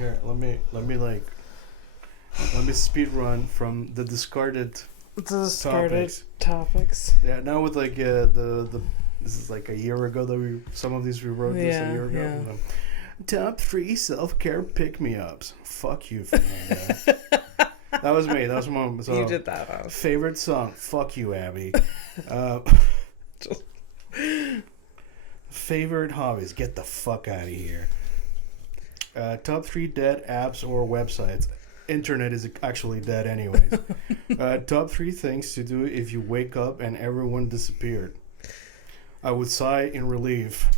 Here, let me speed run from the discarded topics. Yeah, now with like this is like a year ago that some of these we wrote this a year ago. Yeah. Top 3 self-care pick-me-ups. Fuck you, Fernando. That was me. That was my mom. So, you did that. Huh? Favorite song? Fuck you, Abby. Favorite hobbies? Get the fuck out of here. Top 3 dead apps or websites. Internet is actually dead anyways. Top 3 things to do if you wake up and everyone disappeared. I would sigh in relief.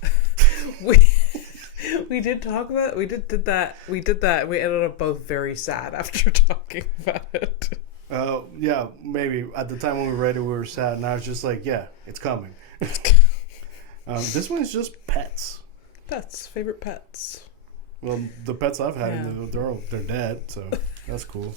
We did talk about we did that. We ended up both very sad after talking about it. Yeah, maybe at the time when we read it we were sad. Now it's just like, yeah, it's coming. This one's just pets. Favorite pets. Well, the pets I've had, they're dead, so that's cool.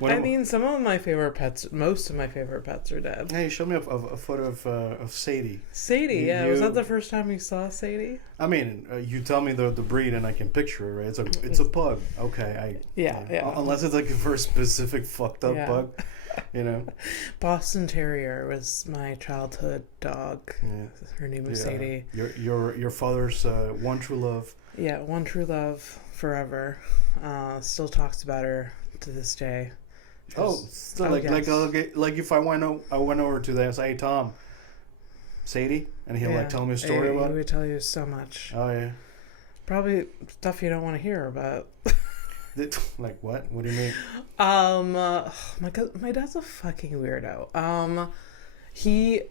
Some of my favorite pets, most of my favorite pets are dead. Hey, show me a photo of Sadie. Sadie, was that the first time you saw Sadie? I mean, you tell me the breed and I can picture it, right? It's a pug. Okay, yeah. Unless it's like a very specific fucked up pug, you know. Boston Terrier was my childhood dog. Yeah. Her name was Sadie. Your father's one true love. Yeah, one true love forever. Still talks about her to this day. Still like if I went over to them and say, "Hey Tom, Sadie," and he'll like tell me a story about it. He would tell you so much. Oh yeah. Probably stuff you don't want to hear about. Like what? What do you mean? My dad's a fucking weirdo. He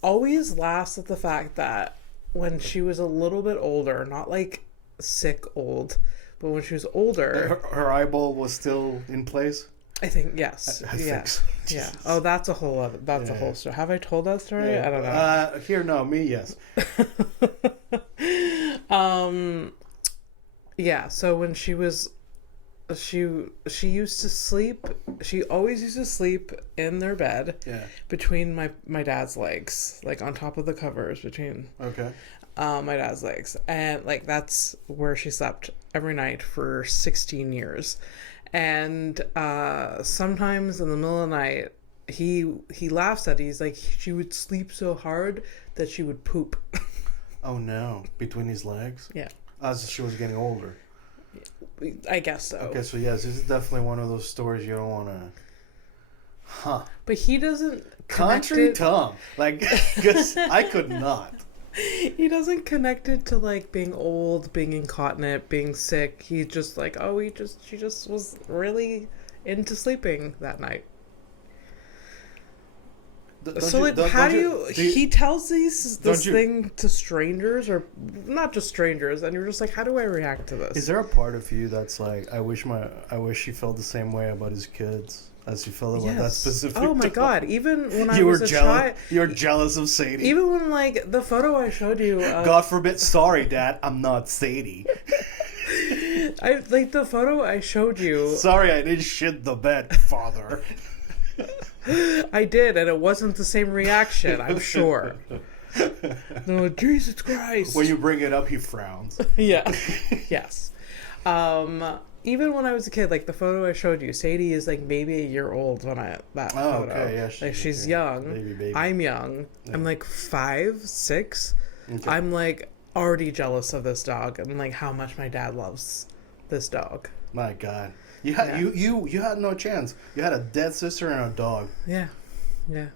always laughs at the fact that when she was a little bit older, not like sick old, but when she was older, her eyeball was still in place. I think yes. I think so. Yeah. Oh, that's a whole story. Have I told that story? Yeah. I don't know. Here, no, me, yes. Yeah. So when she was, she used to sleep. She always used to sleep in their bed. Yeah. Between my dad's legs, like on top of the covers between. Okay. My dad's legs, and like that's where she slept every night for 16 years. And sometimes in the middle of the night he laughs at it. He's like, she would sleep so hard that she would poop. Oh no, between his legs? Yeah. As she was getting older. I guess so. Okay, so yes, this is definitely one of those stories you don't want to. But he doesn't. Country Tom, like, because I could not. He doesn't connect it to like being old, being incontinent, being sick. He's just like, she just was really into sleeping that night. He tells this thing to strangers, or not just strangers, and you're just like, how do I react to this? Is there a part of you that's like, I wish he felt the same way about his kids as you felt about that specific Oh my god, even when I was a child, you were jealous of Sadie. Even when like the photo I showed you, God forbid, sorry Dad, I'm not Sadie. I like the photo I showed you. Sorry, I didn't shit the bed, Father. I did, and it wasn't the same reaction, I'm sure. No, Jesus Christ. When you bring it up, he frowns. Yeah. Yes. Even when I was a kid, like the photo I showed you, Sadie is like maybe a year old when photo. Okay, yeah. Like she's young. Baby. I'm young. Yeah. I'm like 5, 6. Okay. I'm like already jealous of this dog and like how much my dad loves this dog. My God. You had no chance. You had a dead sister and a dog. Yeah. Yeah.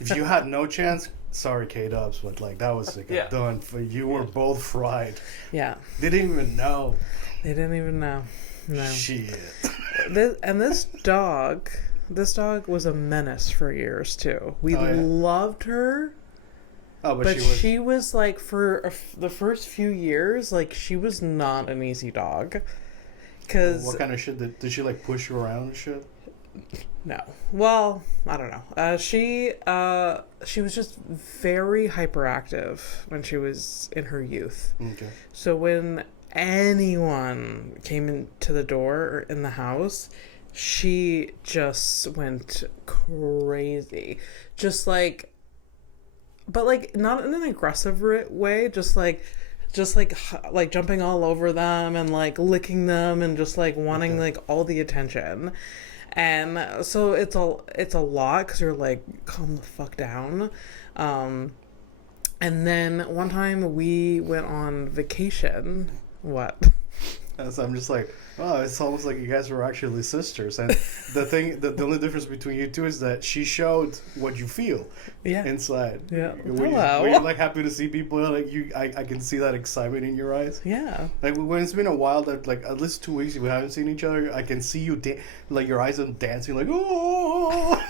If you had no chance, sorry K-Dubs, but like that was like done. You were both fried. Yeah. They didn't even know. They didn't even know. No. Shit. This dog was a menace for years too. We loved her. Oh, but she was like for the first few years, like she was not an easy dog. Cause what kind of shit did she like push you around and shit? No. Well, I don't know. She was just very hyperactive when she was in her youth. Okay. So when anyone came into the door or in the house, she just went crazy. Just like, but like not in an aggressive way, just like just like jumping all over them and like licking them and just like wanting like all the attention. And so it's a lot because you're like, calm the fuck down. And then one time we went on vacation. What? So I'm just like, oh, it's almost like you guys were actually sisters. And the only difference between you two is that she showed what you feel inside. Yeah. When you're like happy to see people, like I can see that excitement in your eyes. Yeah. Like when it's been a while, that like at least 2 weeks we haven't seen each other, I can see you like your eyes are dancing like, oh.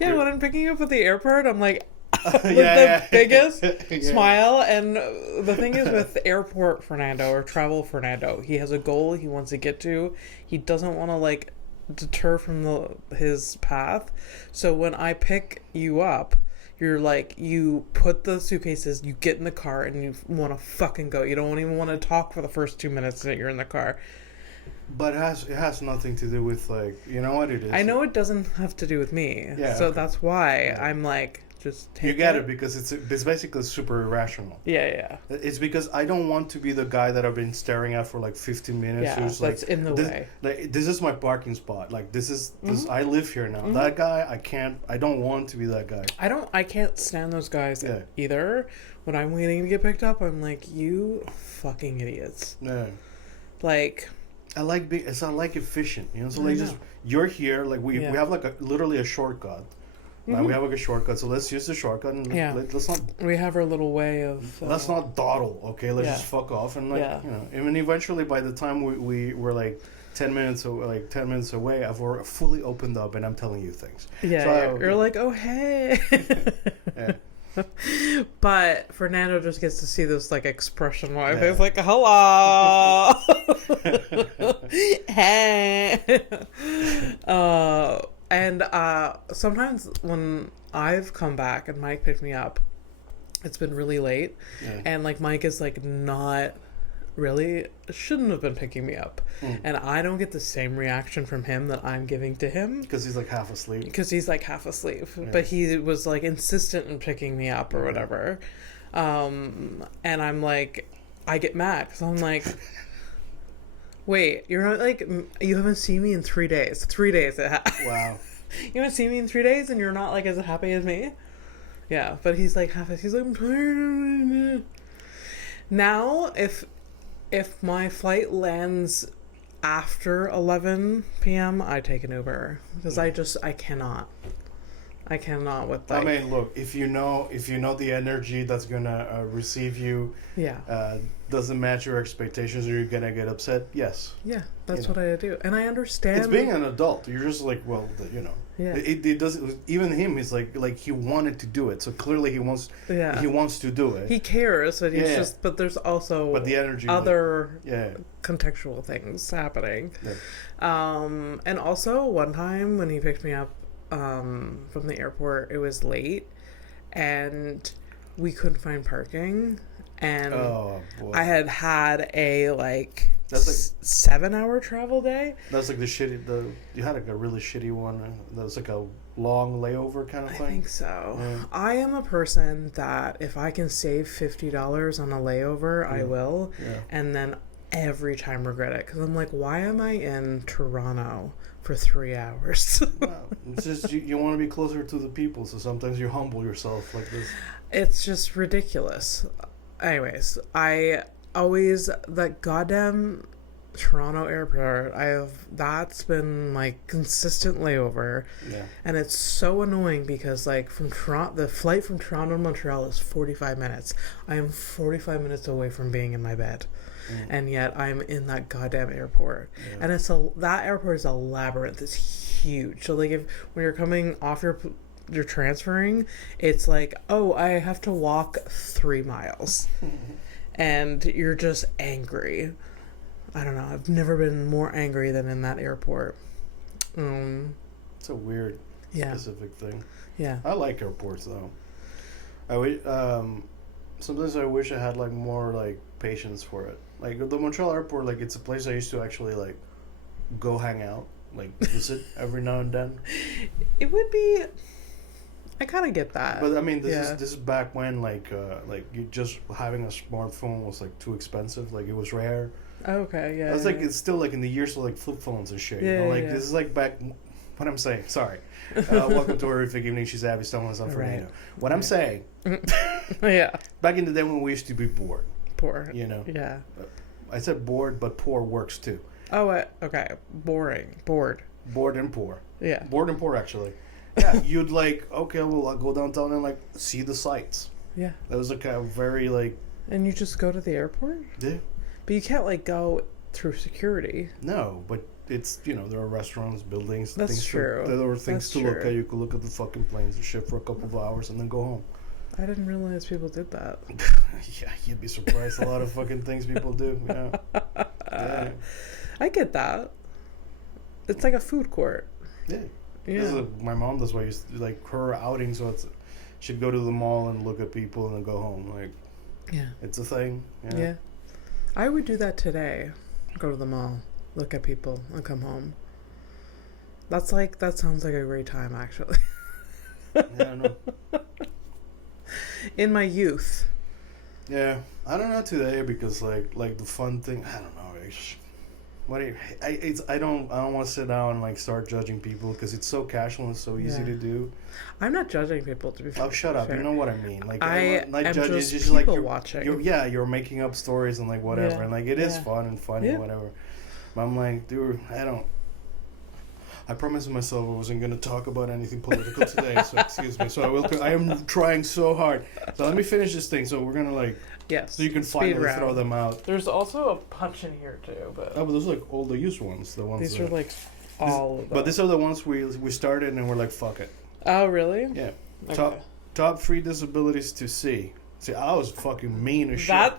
Yeah, when I'm picking you up at the airport, I'm like, with the biggest smile. And the thing is with airport Fernando or travel Fernando, he has a goal he wants to get to. He doesn't want to like deter from his path. So when I pick you up, you're like, you put the suitcases, you get in the car, and you want to fucking go. You don't even want to talk for the first 2 minutes that you're in the car. But it has nothing to do with like, you know what it is. I know it doesn't have to do with me. Yeah. So that's why I'm like, just take you get it because it's basically super irrational. Yeah. It's because I don't want to be the guy that I've been staring at for like 15 minutes. Yeah, that's like, in the way. Like this is my parking spot. Like this. I live here now. Mm-hmm. That guy, I don't want to be that guy. I can't stand those guys either. When I'm waiting to get picked up, I'm like, you fucking idiots. Yeah. Like, I like efficient, you know. So like, just you're here. Like we have like literally a shortcut. Mm-hmm. We have like a shortcut, so let's use the shortcut and let's not. We have our little way of. Let's not dawdle, okay? Let's just fuck off and like you know. I mean, eventually, by the time we were like 10 minutes away, I've already fully opened up and I'm telling you things. Yeah, so you're like, oh hey. Yeah. But Fernando just gets to see this like expression on my face, like hello, hey. And sometimes when I've come back and Mike picked me up, it's been really late, and like Mike is like not really shouldn't have been picking me up, and I don't get the same reaction from him that I'm giving to him because he's like half asleep. But he was like insistent in picking me up or whatever, and I'm like, I get mad because I'm like. Wait, you're not like, you haven't seen me in 3 days. 3 days. Wow. You haven't seen me in 3 days and you're not like as happy as me? Yeah, but he's like, he's like, I'm tired. Now, if my flight lands after 11 p.m., I take an Uber. Because I cannot. I cannot with that. I mean, look, if you know the energy that's gonna receive you, doesn't match your expectations, or you're gonna get upset. Yes. Yeah, that's what I do, and I understand. It's being an adult. You're just like, well, you know. Yeah. It doesn't. Even him, he's like he wanted to do it, so clearly he wants. Yeah. He wants to do it. He cares, but he's just. But there's also. But the energy. Other. Contextual things happening. Yeah. And also one time when he picked me up. From the airport, it was late and we couldn't find parking, and I had a like that's like 7-hour travel day. That's like you had like a really shitty one that was like a long layover kind of thing. I think so. Yeah. I am a person that if I can save $50 on a layover, I will, and then every time regret it because I'm like, why am I in Toronto for 3 hours? Wow. It's just you want to be closer to the people, so sometimes you humble yourself like this. It's just ridiculous. Anyways, that goddamn Toronto airport, that's been like consistent layover. Yeah. And it's so annoying because like the flight from Toronto to Montreal is 45 minutes. I am 45 minutes away from being in my bed. And yet I'm in that goddamn airport, and that airport is a labyrinth. It's huge. So like when you're coming off you're transferring, it's like, oh, I have to walk 3 miles, and you're just angry. I don't know. I've never been more angry than in that airport. It's a weird specific thing. Yeah, I like airports though. Sometimes I wish I had like more like patience for it. Like the Montreal airport, like it's a place I used to actually like go hang out, like visit every now and then. It would be. I kind of get that. But I mean, this is back when like you just having a smartphone was like too expensive. Like it was rare. Okay, yeah. It's like it's still like in the years of like flip phones and shit. You know, like this is like back. What I'm saying, sorry. Welcome to Horrific Evening. She's Abby Stonehouse. I'm Fernando. What I'm saying. Yeah. Back in the day when we used to be bored. Poor. You know. Yeah. I said bored, but poor works too. Oh, okay. Boring. Bored. Bored and poor. Yeah. Bored and poor, actually. Yeah, you'd like, okay, well, I'll go downtown and like see the sights. Yeah. That was like a very like. And you just go to the airport? Yeah. But you can't like go through security. No, but it's, you know, there are restaurants, buildings. That's things true. There are things That's to true. look at. You could look at the fucking planes and shit for a couple of hours and then go home. I didn't realize people did that. Yeah, you'd be surprised. A lot of fucking things people do. Yeah. I get that. It's like a food court. Yeah. Yeah. My mom does what used to, like her outing, so she'd go to the mall and look at people and then go home. Like, yeah, it's a thing. Yeah. I would do that today. Go to the mall, look at people, and come home. That sounds like a great time, actually. Yeah, I know. In my youth. Yeah, I don't know today because like the fun thing. I don't know. I don't want to sit down and like start judging people because it's so casual and so easy to do. I'm not judging people, to be fair. Oh, shut up! You know what I mean. Like I am judging. It's just people like watching. You're making up stories and like whatever, and like it is fun and funny and whatever. But I'm like, dude, I promised myself I wasn't going to talk about anything political today, so excuse me. So I am trying so hard. So let me finish this thing. So we're going to like... Yes. So you can finally throw them out. There's also a punch in here too, but... Oh, but those are like all the used ones. The ones these are like all of them. But these are the ones we started and we're like, fuck it. Oh, really? Yeah. Okay. Top 3 disabilities to see. See, I was fucking mean as shit.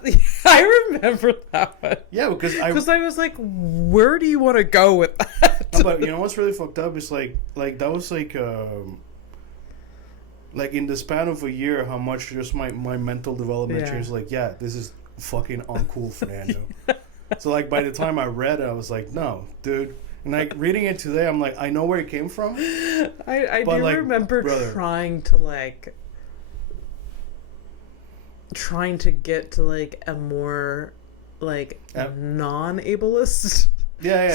I remember that one. Yeah, because I was like, where do you want to go with that? No, but you know what's really fucked up is like that was like in the span of a year, how much just my mental development changed. Like, yeah, this is fucking uncool, Fernando. So like by the time I read it, I was like, no, dude. And like reading it today, I'm like, I know where it came from. I do remember trying to get to like a more like non-ableist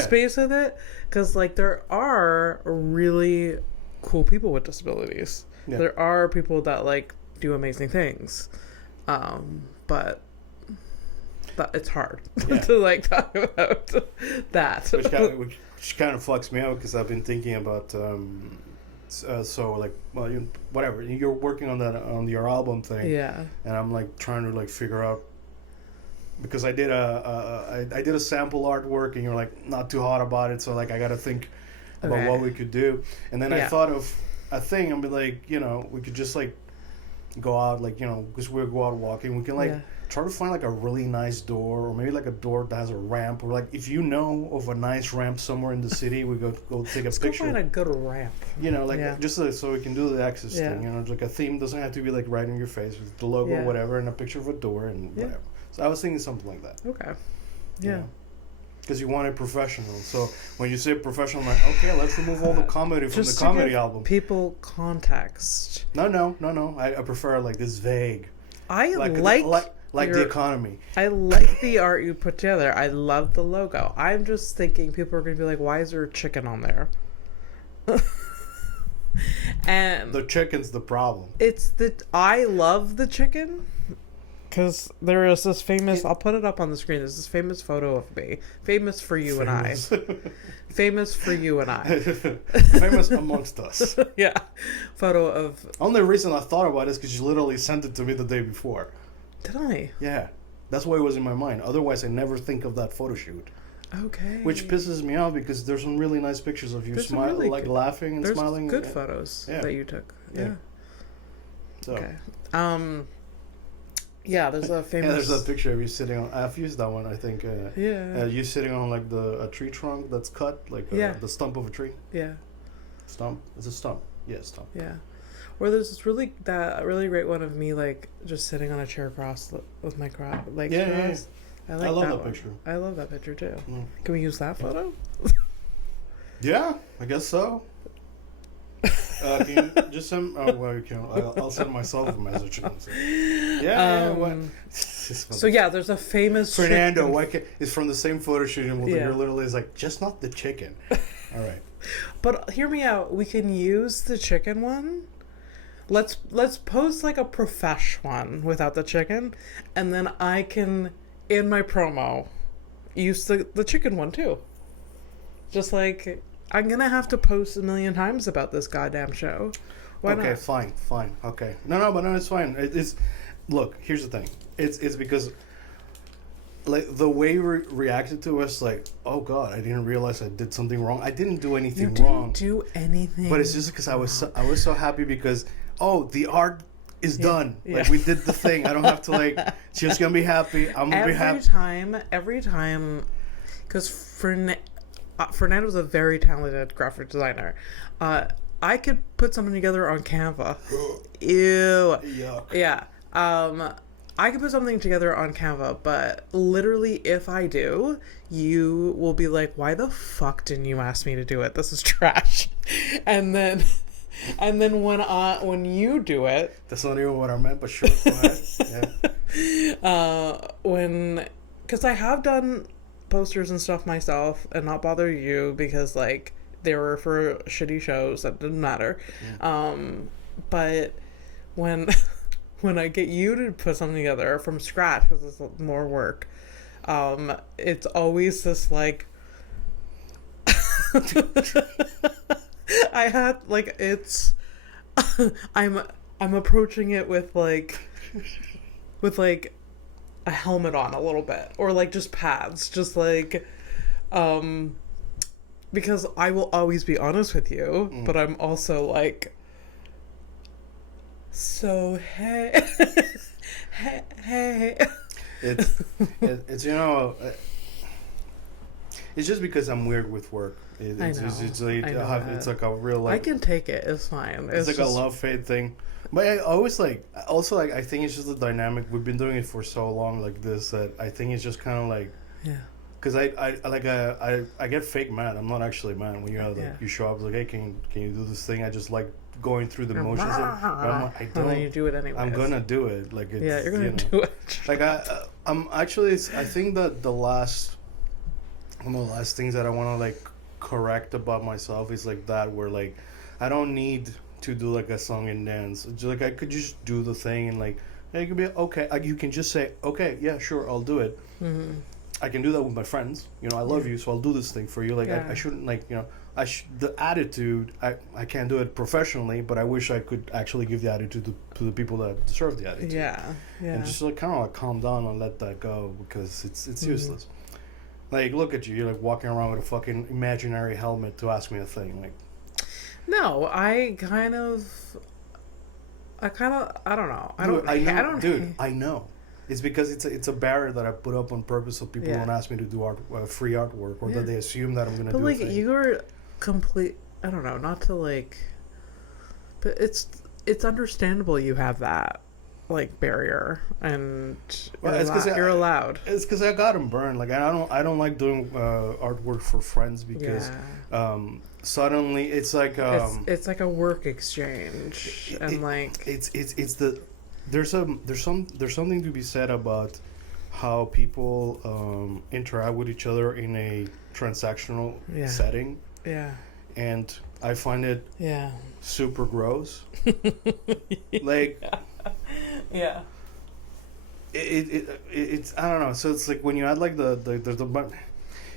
space with it, because like there are really cool people with disabilities. There are people that like do amazing things, but it's hard to like talk about that, which kind of fucks me out because I've been thinking about so like, well, whatever, you're working on that on your album thing, and I'm like trying to like figure out, because I did a sample artwork and you're like not too hot about it, so like I got to think about what we could do, and then I thought of a thing and be like, you know, we could just like go out, like, you know, because we'll go out walking, we can like try to find like a really nice door, or maybe like a door that has a ramp, or like if you know of a nice ramp somewhere in the city, we go take a picture. Go find a good ramp. You know, like just so we can do the access thing. You know, like a theme doesn't have to be like right in your face with the logo, or whatever, and a picture of a door and whatever. So I was thinking something like that. Okay. Yeah. Because you want it professional. So when you say professional, I'm like, okay, let's remove all the comedy from the comedy album. People context. No. I prefer like this vague. I like the economy. I like the art you put together. I love the logo. I'm just thinking people are going to be like, why is there a chicken on there? And the chicken's the problem. I love the chicken. Because there is this famous... I'll put it up on the screen. There's this famous photo of me. Famous for you and I. Famous for you and I. Famous amongst us. Yeah. Photo of... Only reason I thought about it is because you literally sent it to me the day before. Did I? Yeah. That's why it was in my mind. Otherwise, I never think of that photo shoot. Okay. Which pisses me off because there's some really nice pictures of you smiling, like laughing and smiling. There's good photos that you took. Yeah. So. Okay. Yeah, there's a famous... Yeah, there's a picture of you sitting on... I've used that one, I think. You sitting on, like, a tree trunk that's cut, like the stump of a tree. Yeah. Stump? It's a stump. Yeah, stump. Yeah. Or there's this really great one of me, like, just sitting on a chair cross with my legs crossed. I love that picture. I love that picture, too. Can we use that photo? Yeah, I guess so. Can you just send? Well, you can. I'll send myself a message. And say, yeah. What? So yeah, there's a famous Fernando. chicken. Why can't? It's from the same photo shoot, and Yeah. you're literally is like, just not the chicken. All right. But hear me out. We can use the chicken one. Let's post like a profesh one without the chicken, and then I can, in my promo, use the chicken one too. Just like, I'm gonna have to post a million times about this goddamn show. Why okay, not? fine. Okay. No, but no, it's fine. It's look. Here's the thing. It's because like the way you reacted to us, like, oh god, I didn't realize I did something wrong. I didn't do anything wrong. Do anything. But it's just because I was so happy because the art is done. Yeah. Like we did the thing. I don't have to like. She's gonna be happy. I'm gonna be happy. Every time, because Fernando's a very talented graphic designer. I could put something together on Canva. Ew. Yuck. Yeah. I could put something together on Canva, but literally if I do, you will be like, why the fuck didn't you ask me to do it? This is trash. And then when you do it, That's not even what I meant, but sure, go ahead. Yeah. because I have done posters and stuff myself and not bother you because like they were for shitty shows that didn't matter. But when I get you to put something together from scratch because it's more work, it's always this like I had like it's I'm approaching it with like a helmet on a little bit or like just pads, just like because I will always be honest with you, but I'm also like, so hey hey It's you know, it's just because I'm weird with work. It's like a real like. I can take it. It's fine. It's like just a love-hate thing. But I always like, also like, I think it's just the dynamic. We've been doing it for so long like this that I think it's just kind of like, yeah. Because I get fake mad. I'm not actually mad when you show up like, hey, can you do this thing? I just like going through the motions. I don't. And then you do it anyway. I'm gonna do it. Like it's, yeah, you're gonna do it. Like I'm actually. I think that one of the last things that I want to like correct about myself is like that, where like I don't need to do like a song and dance. Just like I could just do the thing and like it could be okay. You can just say okay, yeah, sure, I'll do it. Mm-hmm. I can do that with my friends. You know, I love you, so I'll do this thing for you. Like I shouldn't like the attitude. I can't do it professionally, but I wish I could actually give the attitude to the people that deserve the attitude. Yeah. And just like kind of like calm down and let that go because it's useless. Like look at you, you're like walking around with a fucking imaginary helmet to ask me a thing. Like, no, I kind of I don't know. I know. It's because it's a barrier that I put up on purpose so people don't ask me to do free artwork or that they assume that I'm going to do. But like a thing. you're complete. I don't know. Not to like. But it's understandable you have that like barrier and you're allowed. It's because I got them burned. Like I don't like doing artwork for friends because suddenly it's like it's like a work exchange and like there's something to be said about how people interact with each other in a transactional setting. Yeah. And I find it super gross. Like yeah. It's I don't know. So it's like when you add like the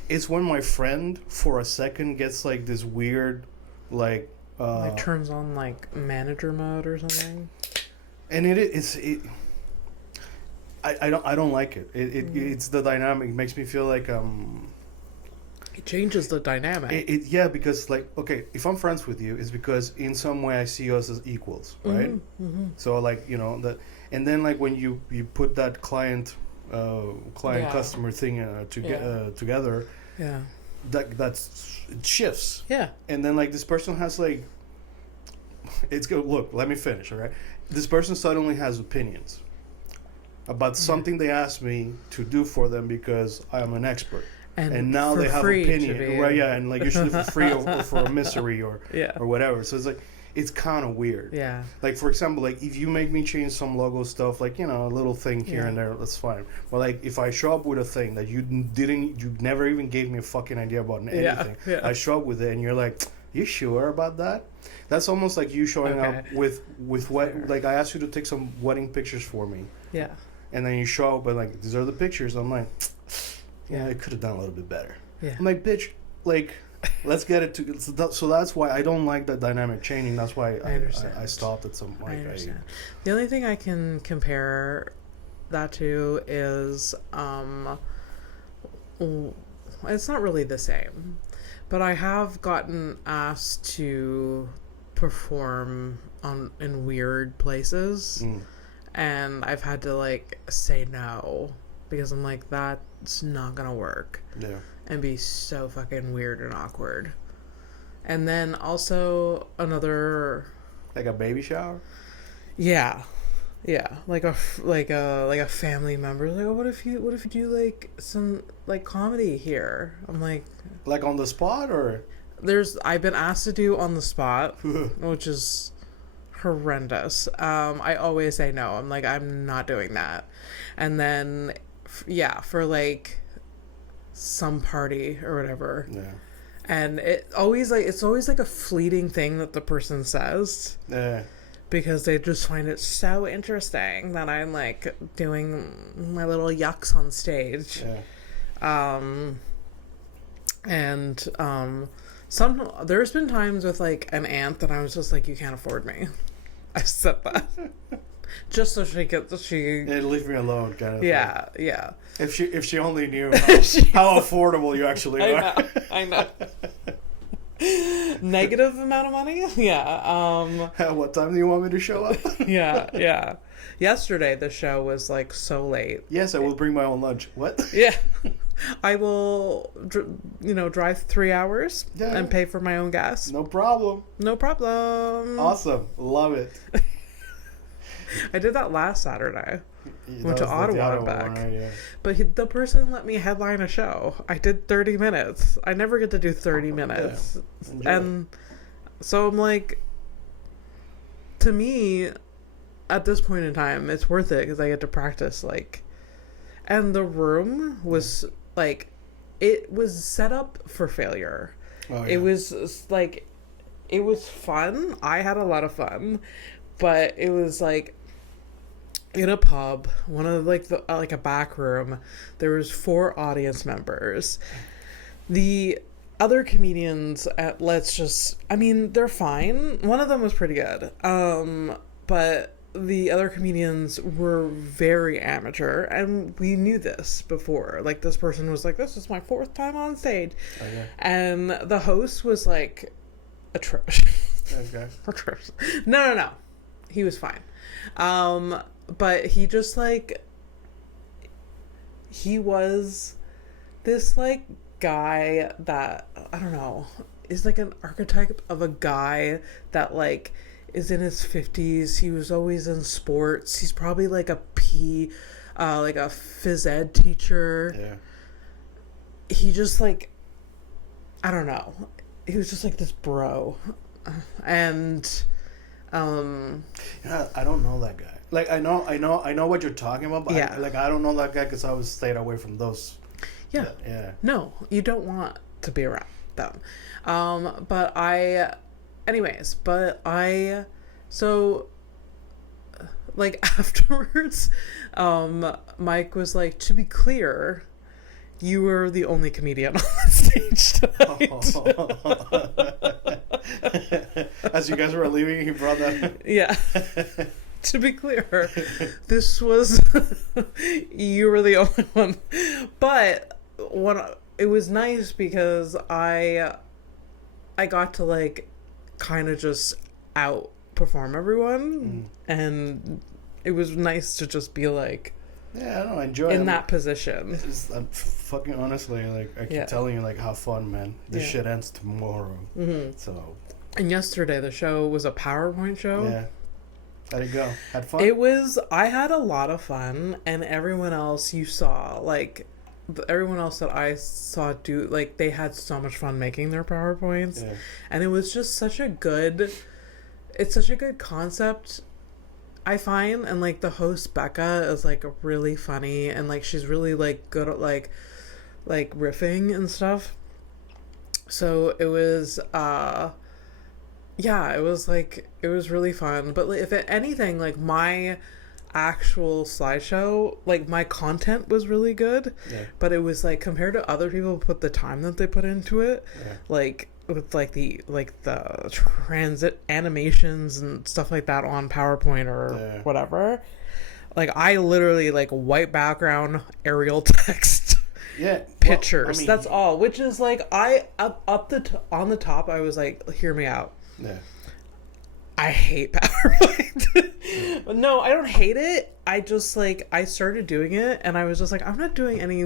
it's when my friend for a second gets like this weird like turns on like manager mode or something. And I don't like it. It's the dynamic. It makes me feel like it changes the dynamic. Because like okay, if I'm friends with you, it's because in some way I see us as equals, right? Mm-hmm. So like that, and then like when you put that client customer thing together, it shifts. Yeah. And then like this person has like, it's good. Look, let me finish. All right. This person suddenly has opinions about something they asked me to do for them because I am an expert. And now they have opinion, right? Yeah, and like usually for free or for a misery or whatever. So it's like it's kind of weird. Yeah. Like, for example, like, if you make me change some logo stuff, like, you know, a little thing here and there, that's fine. But, like, if I show up with a thing that you never even gave me a fucking idea about anything, I show up with it, and you're like, you sure about that? That's almost like you showing up with what, like, I asked you to take some wedding pictures for me. Yeah. And then you show up, and, like, these are the pictures. I'm like, yeah, I could have done a little bit better. Yeah. I'm like, bitch, like... Let's get it to so that's why I don't like that dynamic changing. That's why I stopped at some point. I understand. The only thing I can compare that to is it's not really the same, but I have gotten asked to perform in weird places, and I've had to like say no because I'm like, that's not gonna work. Yeah. And be so fucking weird and awkward. And then also another, like a baby shower. Yeah, like a family member. Like, oh, what if you do like some like comedy here? I'm like on the spot, or I've been asked to do on the spot, which is horrendous. I always say no. I'm like, I'm not doing that. And then for like some party or whatever, and it's always like a fleeting thing that the person says, because they just find it so interesting that I'm like doing my little yucks on stage. There's been times with like an aunt that I was just like, you can't afford me. I said that just so she leave me alone, kind of yeah thing. Yeah. If she only knew how affordable you actually are. I know. Negative amount of money. What time do you want me to show up? yeah Yesterday the show was like so late. Yes, I will bring my own lunch. What? Yeah. I will drive 3 hours and pay for my own gas. No problem. Awesome. Love it. I did that last Saturday. Went to Ottawa and back. Right, yeah. But the person let me headline a show. I did 30 minutes. I never get to do 30 minutes. And so I'm like, to me, at this point in time, it's worth it because I get to practice. Like, and the room was like, it was set up for failure. Oh, yeah. It was like, it was fun. I had a lot of fun, but it was like, in a pub, one of like a back room, there was 4 audience members. The other comedians they're fine. One of them was pretty good. But the other comedians were very amateur, and we knew this before. Like, this person was like, this is my 4th time on stage. Okay. And the host was like atrocious. Okay. Atrocious. No. He was fine. But he just like, he was this like guy that, I don't know, is like an archetype of a guy that like is in his 50s. He was always in sports. He's probably like a like a phys ed teacher. Yeah. He just like, I don't know. He was just like this bro. And I don't know that guy. Like, I know what you're talking about, but I don't know that guy because I was stayed away from those. Yeah. Yeah. No, you don't want to be around them. So like afterwards, Mike was like, to be clear, you were the only comedian on the stage tonight. As you guys were leaving, he brought that. Yeah. To be clear, this was you were the only one. But it was nice because I got to like kind of just outperform everyone, and it was nice to just be like, yeah, I don't enjoy in that position. I'm fucking honestly, like, I keep telling you, like, have fun, man. This shit ends tomorrow. Mm-hmm. So. And yesterday the show was a PowerPoint show. Yeah. How'd it go? Had fun? I had a lot of fun, and everyone else you saw, like, everyone else that I saw do, like, they had so much fun making their PowerPoints. Yeah. And it was just such a good it's such a good concept, I find, and like the host Becca is like really funny, and like she's really like good at like riffing and stuff. So it was yeah, it was really fun. But like, if anything, like my actual slideshow, like my content was really good, but it was like compared to other people put the time that they put into it, like with like the transit animations and stuff like that on PowerPoint or whatever, like I literally like white background Arial text pictures, well, I mean, that's all, which is like I on the top I was like, hear me out, I hate PowerPoint. No, I don't hate it. I just like I started doing it and I was just like, I'm not doing any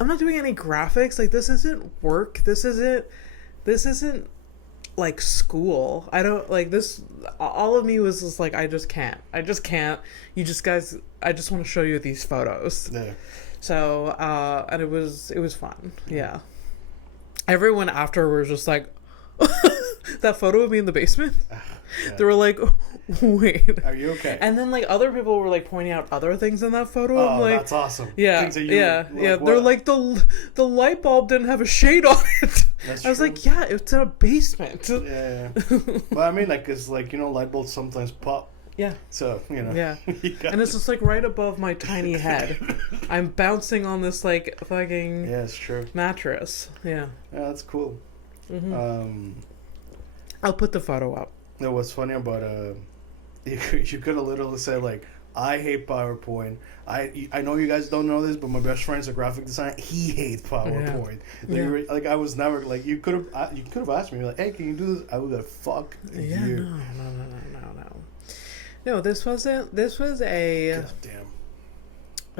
graphics. Like this isn't work. This isn't like school. I don't like this. All of me was just like, I just can't. You just guys, I just want to show you these photos. Yeah. So, and it was fun. Yeah. Everyone after was just like, that photo of me in the basement. They were like, wait, are you okay? And then like other people were like pointing out other things in that photo. Oh, I'm like, that's awesome. Yeah, yeah. They're like the light bulb didn't have a shade on it. I was like, yeah, it's in a basement. Yeah. But I mean, like, it's like, you know, light bulbs sometimes pop. Yeah. So, you know. Yeah. And it's just like right above my tiny head. I'm bouncing on this like fucking it's true. mattress. Yeah. Yeah, that's cool. Mm-hmm. I'll put the photo up. No, what's funny about you could have literally said like, I hate PowerPoint. I know you guys don't know this, but my best friend's a graphic designer. He hates PowerPoint. Like I was never like, you could have asked me like, hey, can you do this? I would have fuck you. No, this was a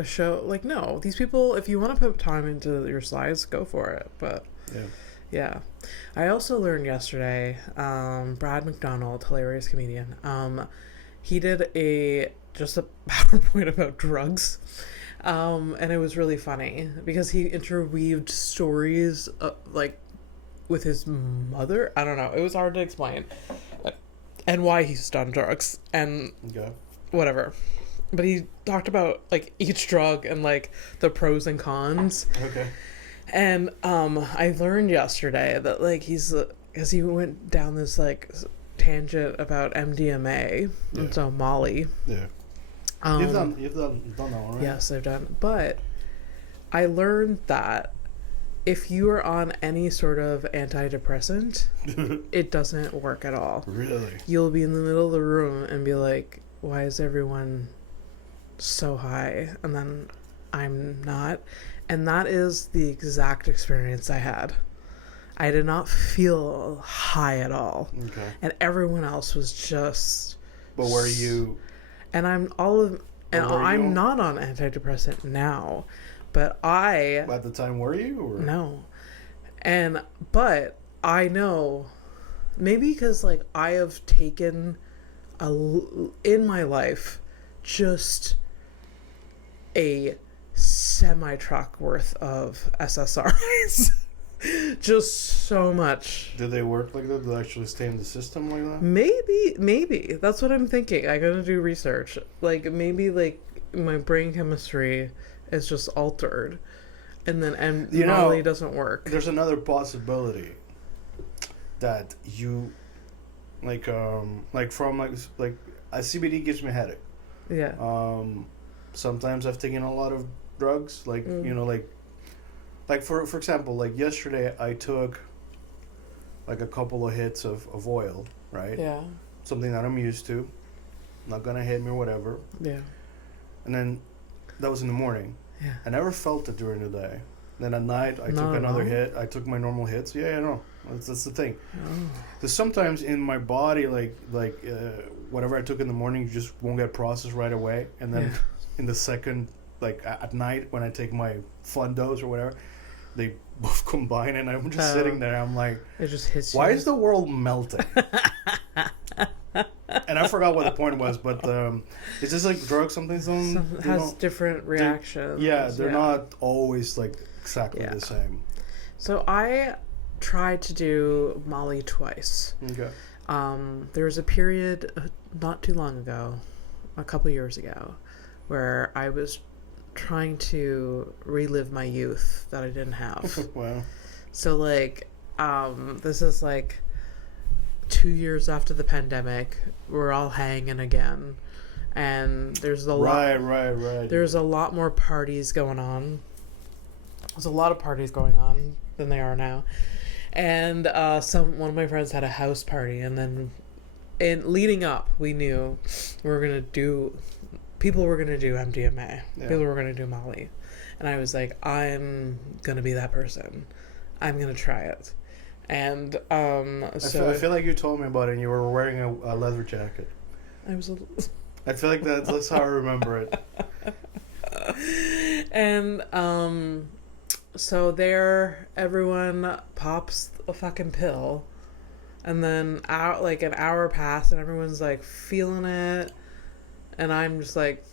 show. Like, no, these people, if you want to put time into your slides, go for it. But yeah. I also learned yesterday, Brad McDonald, hilarious comedian, he did just a PowerPoint about drugs, and it was really funny because he interweaved stories like with his mother. I don't know, it was hard to explain, and why he's done drugs and whatever, but he talked about like each drug and like the pros and cons. And I learned yesterday that like because he went down this like tangent about MDMA and so Molly. Yeah. You've done that one, right? Yes, I've done. But I learned that if you are on any sort of antidepressant, it doesn't work at all. Really? You'll be in the middle of the room and be like, why is everyone so high? And then I'm not. And that is the exact experience I had. I did not feel high at all. Okay. And everyone else was just... But were you... And I'm not on antidepressant now. But at the time, were you? Or? No. But I know... Maybe because like I have taken in my life just a semi-truck worth of SSRIs. Just so much. Did they work like that? Did they actually stay in the system like that? Maybe. That's what I'm thinking. I gotta do research. Like, maybe, like, my brain chemistry is just altered. And then Molly doesn't work. There's another possibility that you, like from, like, a CBD gives me a headache. Yeah. Sometimes I've taken a lot of drugs, like, you know, like for example, like yesterday I took like a couple of hits of oil, right? Yeah. Something that I'm used to, not gonna hit me or whatever. Yeah. And then that was in the morning. Yeah. I never felt it during the day. Then at night I took another hit. I took my normal hits. Yeah, no, that's the thing. Because sometimes in my body, like whatever I took in the morning, you just won't get processed right away, and then in the second, like at night when I take my fun dose or whatever, they both combine, and I'm just sitting there. I'm like, it just hits why is the world melting? And I forgot what the point was, but it's just like drugs. Sometimes has different reactions. They're not always like exactly the same. So I tried to do Molly twice. Okay. there was a period not too long ago, a couple years ago, where I was trying to relive my youth that I didn't have. Wow. So like, this is like 2 years after the pandemic. We're all hanging again, and there's a lot. Right. There's a lot more parties going on. There's a lot of parties going on than they are now, and one of my friends had a house party, and then, leading up, we knew people were gonna do MDMA. Yeah. People were gonna do Molly, and I was like, I'm gonna be that person. I'm gonna try it. And I feel like you told me about it and you were wearing a leather jacket. I feel like that's how I remember it. And so there, everyone pops a fucking pill, and then an hour passed and everyone's like feeling it, and I'm just like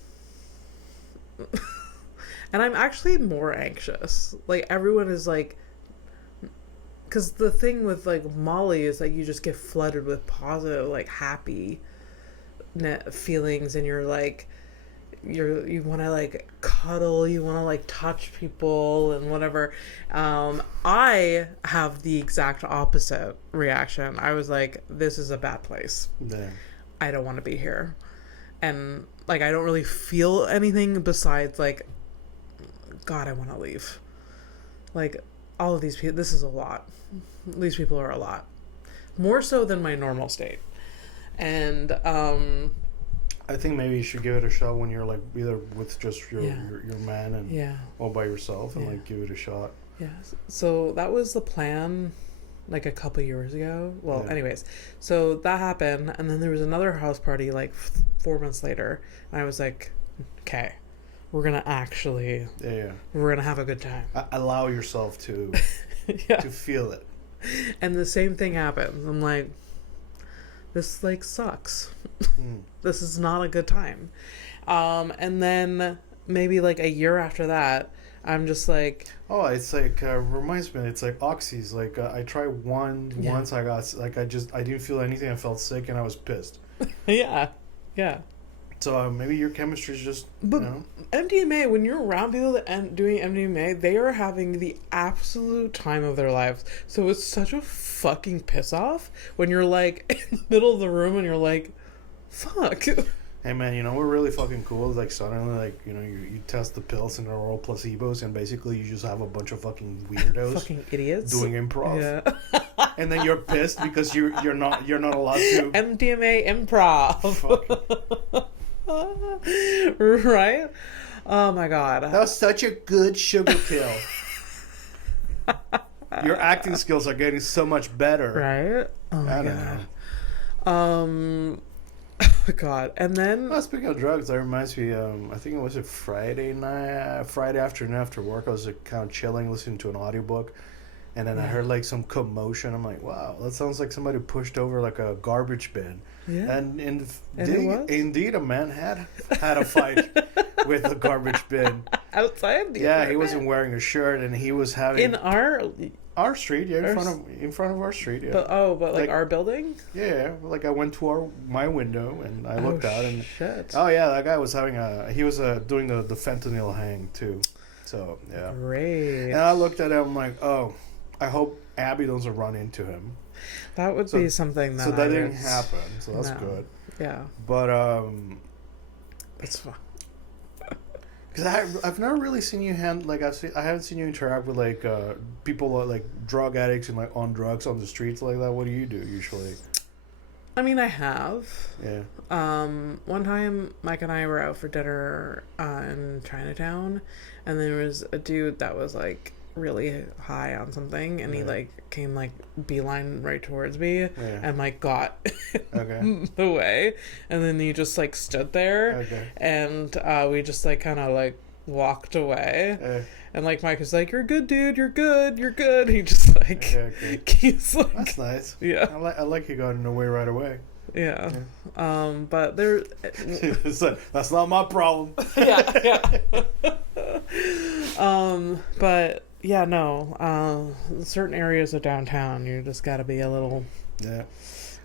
and I'm actually more anxious. Like, everyone is like, because the thing with like Molly is that you just get flooded with positive, like, happy feelings, and you're like, you want to like cuddle, you want to like touch people and whatever. I have the exact opposite reaction. I was like, this is a bad place. Damn. I don't want to be here. And like, I don't really feel anything besides like, God, I want to leave. Like, all of these people, this is a lot. These people are a lot. More so than my normal state. And I think maybe you should give it a shot when you're like either with just your man and all by yourself, and like give it a shot. Yeah. So that was the plan like a couple years ago. Well, anyways, so that happened, and then there was another house party like 4 months later, and I was like, okay, we're gonna actually we're gonna have a good time. Allow yourself to to feel it. And the same thing happened. I'm like, this like sucks. This is not a good time. And then maybe like a year after that, I'm just like, oh, it's like reminds me, it's like oxys. Like I tried once, I got like I didn't feel anything. I felt sick and I was pissed. yeah. So maybe your chemistry is just, but MDMA, when you're around people that doing MDMA, they are having the absolute time of their lives. So it's such a fucking piss off when you're like in the middle of the room and you're like, fuck. Hey man, you know we're really fucking cool. It's like suddenly, like, you know, you test the pills and they're all placebos, and basically you just have a bunch of fucking weirdos, fucking idiots doing improv. Yeah. And then you're pissed because you're not allowed to MDMA improv. Fuck. Right? Oh my god. That was such a good sugar pill. Your acting skills are getting so much better. Right? Oh my god. God. And then speaking of drugs, that reminds me, I think it was a Friday afternoon after work. I was kind of chilling, listening to an audiobook, and then I heard like some commotion. I'm like, wow, that sounds like somebody pushed over like a garbage bin. Yeah. And indeed a man had a fight with a garbage bin outside. He wasn't wearing a shirt, and he was having in our street, in front of our street, But like our building? Yeah, like I went to my window and I looked out, and shit. That guy was having he was doing the fentanyl hang too. So, yeah. Great. And I looked at him, I'm like, oh, I hope Abby doesn't run into him. That would be something that didn't happen, so that's good. Yeah. But it's fun. Because I've never really seen you I haven't seen you interact with like people like drug addicts and like on drugs on the streets like that. What do you do usually? I mean, I have. Yeah. One time, Mike and I were out for dinner in Chinatown, and there was a dude that was like really high on something, and he like came like beeline right towards me, and like got the way, and then he just like stood there, and we just like kind of like walked away, and like Mike was like, "You're good, dude. You're good. You're good." He just like he's like, that's nice. Yeah, I like you got away right away. Yeah. But there. That's not my problem. Yeah. But. Yeah, no. Certain areas of downtown, you just got to be a little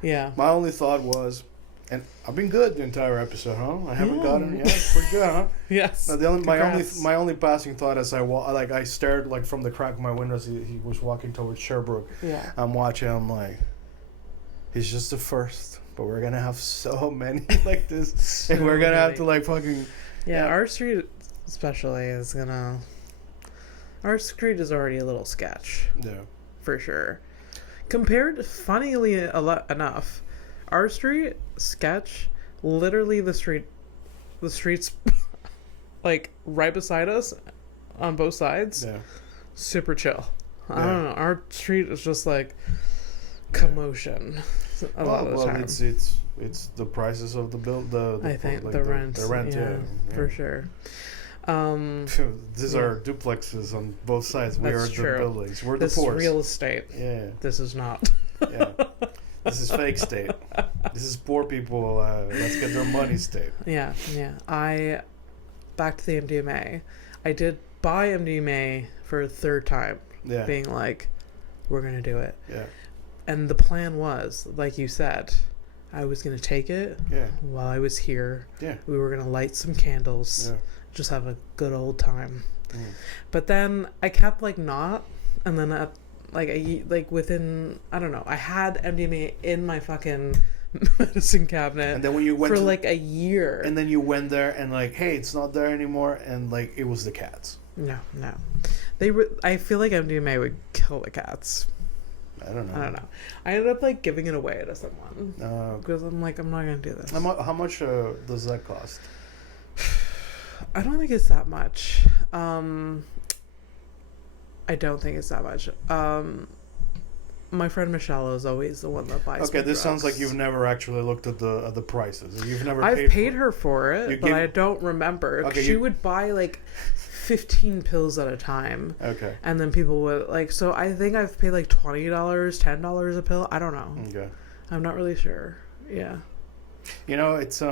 Yeah. My only thought was, and I've been good the entire episode, huh? I haven't gotten it. Yeah, it's pretty good, huh? Yes. No, my only passing thought as I stared like from the crack of my windows. He was walking towards Sherbrooke. Yeah. I'm watching. I'm like, he's just the first, but we're gonna have so many like this, and we're gonna have to like fucking. Yeah, our street especially is gonna. Our street is already a little sketch. Yeah. For sure. Compared, funnily enough, our street sketch, literally the streets, like right beside us, on both sides. Yeah. Super chill. I don't know. Our street is just like commotion. A lot of the time. It's the prices of the bill. I think like the rent. The rent, yeah, for sure. These are duplexes on both sides. We are the buildings. We're the poor. This is real estate. Yeah. This is not. Yeah. This is fake state. This is poor people. Let's get their money state. Yeah. Back to the MDMA. I did buy MDMA for a third time. Yeah. Being like, we're gonna do it. Yeah. And the plan was, like you said, I was gonna take it. Yeah. While I was here. Yeah. We were gonna light some candles. Yeah. Just have a good old time. But then I kept like not, and then within, I don't know, I had MDMA in my fucking medicine cabinet, and then when you went for like a year, and then you went there and like, hey, it's not there anymore, and like it was the cats. No, I feel like MDMA would kill the cats. I don't know. I ended up like giving it away to someone because I'm like, I'm not gonna do this. How much does that cost? I don't think it's that much. I don't think it's that much. My friend Michelle is always the one that buys. Okay, this sounds like you've never actually looked at the prices. You've never. I've paid her for it, but I don't remember. Okay, she would buy like 15 pills at a time. Okay. And then people would like. So I think I've paid like $20, $10 a pill. I don't know. Okay. I'm not really sure. Yeah. You know, it's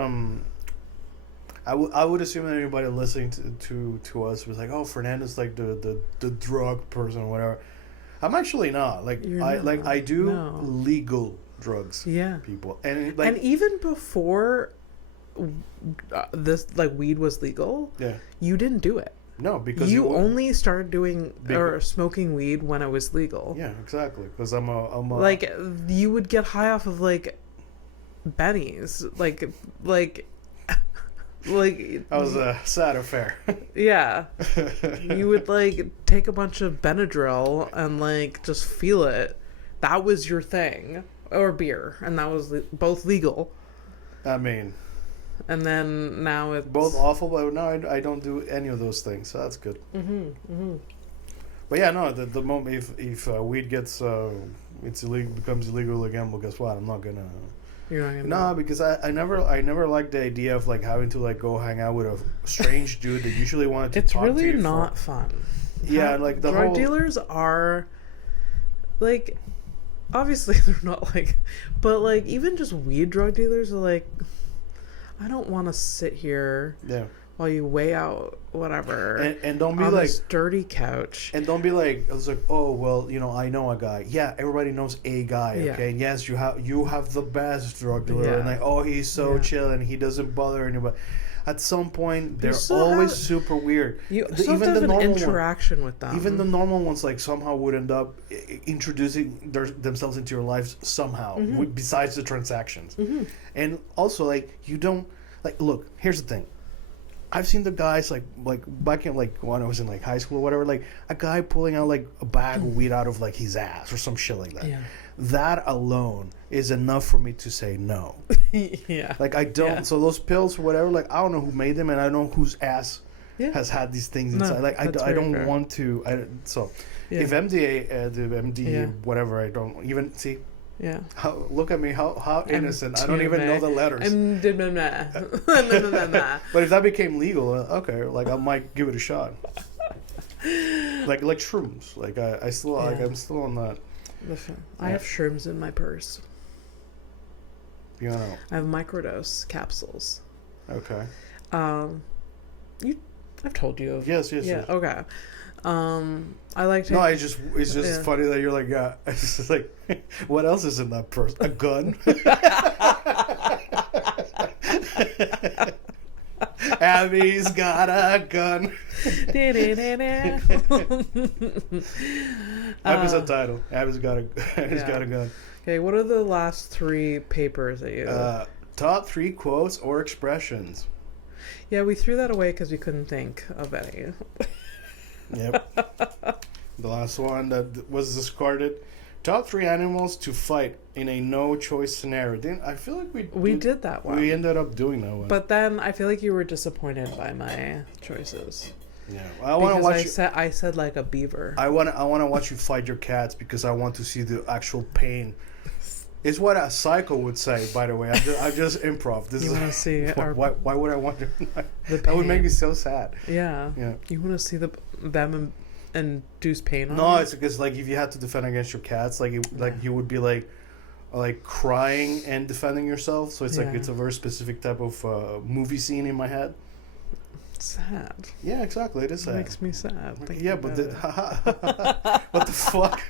I would assume that anybody listening to us was like, oh, Fernando's like the drug person or whatever. I'm actually not. Like I do legal drugs. Yeah. People and even before this like weed was legal. Yeah. You didn't do it. No, because you only started doing or smoking weed when it was legal. Yeah, exactly. Because I'm a like you would get high off of like bennies, like. Like that was a sad affair. Yeah. You would like take a bunch of Benadryl and like just feel it. That was your thing. Or beer. And that was both legal. I mean. And then now it's both awful, but now I don't do any of those things, so that's good. But yeah, no, the moment if weed gets becomes illegal again, well, guess what? I'm not gonna. No, because I never liked the idea of like having to like go hang out with a strange dude that usually wanted to talk to you. It's really not fun. Yeah, like the drug dealers are like obviously they're not like, but like even just weed drug dealers are like, I don't want to sit here. Yeah. While you weigh out whatever, and don't be on like this dirty couch, and don't be like I was like, oh well, you know, I know a guy. Yeah, everybody knows a guy. Okay, and yes, you have the best drug dealer, and like, oh, he's so chill and he doesn't bother anybody. At some point, they're always super weird. Even the normal interaction with them. Even the normal ones, like somehow would end up introducing themselves into your life somehow, besides the transactions. And also, like you don't like. Look, here's the thing. I've seen the guys like back in like when I was in like high school or whatever, like a guy pulling out like a bag of weed out of like his ass or some shit like that. Yeah. That alone is enough for me to say no. Yeah. Like I don't. Yeah. So those pills or whatever, like I don't know who made them and I don't know whose ass has had these things inside. Like I don't fair. Want to. If MD whatever, I don't even see. Yeah. Look at me, how innocent. I don't even know the letters. But if that became legal, okay, like I might give it a shot. like shrooms. Like I still like I'm still on that. Listen, I have shrooms in my purse. You know. I have microdose capsules. Okay. I've told you. Yes. Okay. I like to. No, it's just funny that you're like, yeah. It's just like, what else is in that purse? A gun. Abby's got a gun. Episode title: Abby's got a gun. Okay, what are the last 3 papers that you? Top 3 quotes or expressions. Yeah, we threw that away because we couldn't think of any. Yep. The last one that was discarded. Top 3 animals to fight in a no-choice scenario. I feel like we did that one. We ended up doing that one. But then I feel like you were disappointed by my choices. Yeah, I want to watch. I said like a beaver. I want to watch you fight your cats because I want to see the actual pain. It's what a psycho would say, by the way. I just improv. You want to see why would I want to? That would make me so sad. Yeah. You want to see them induce pain on No, you? it's because like if you had to defend against your cats, like you would be like crying and defending yourself. So it's like it's a very specific type of movie scene in my head. Sad. Yeah, exactly. It is sad. It makes me sad. Yeah, but what the fuck?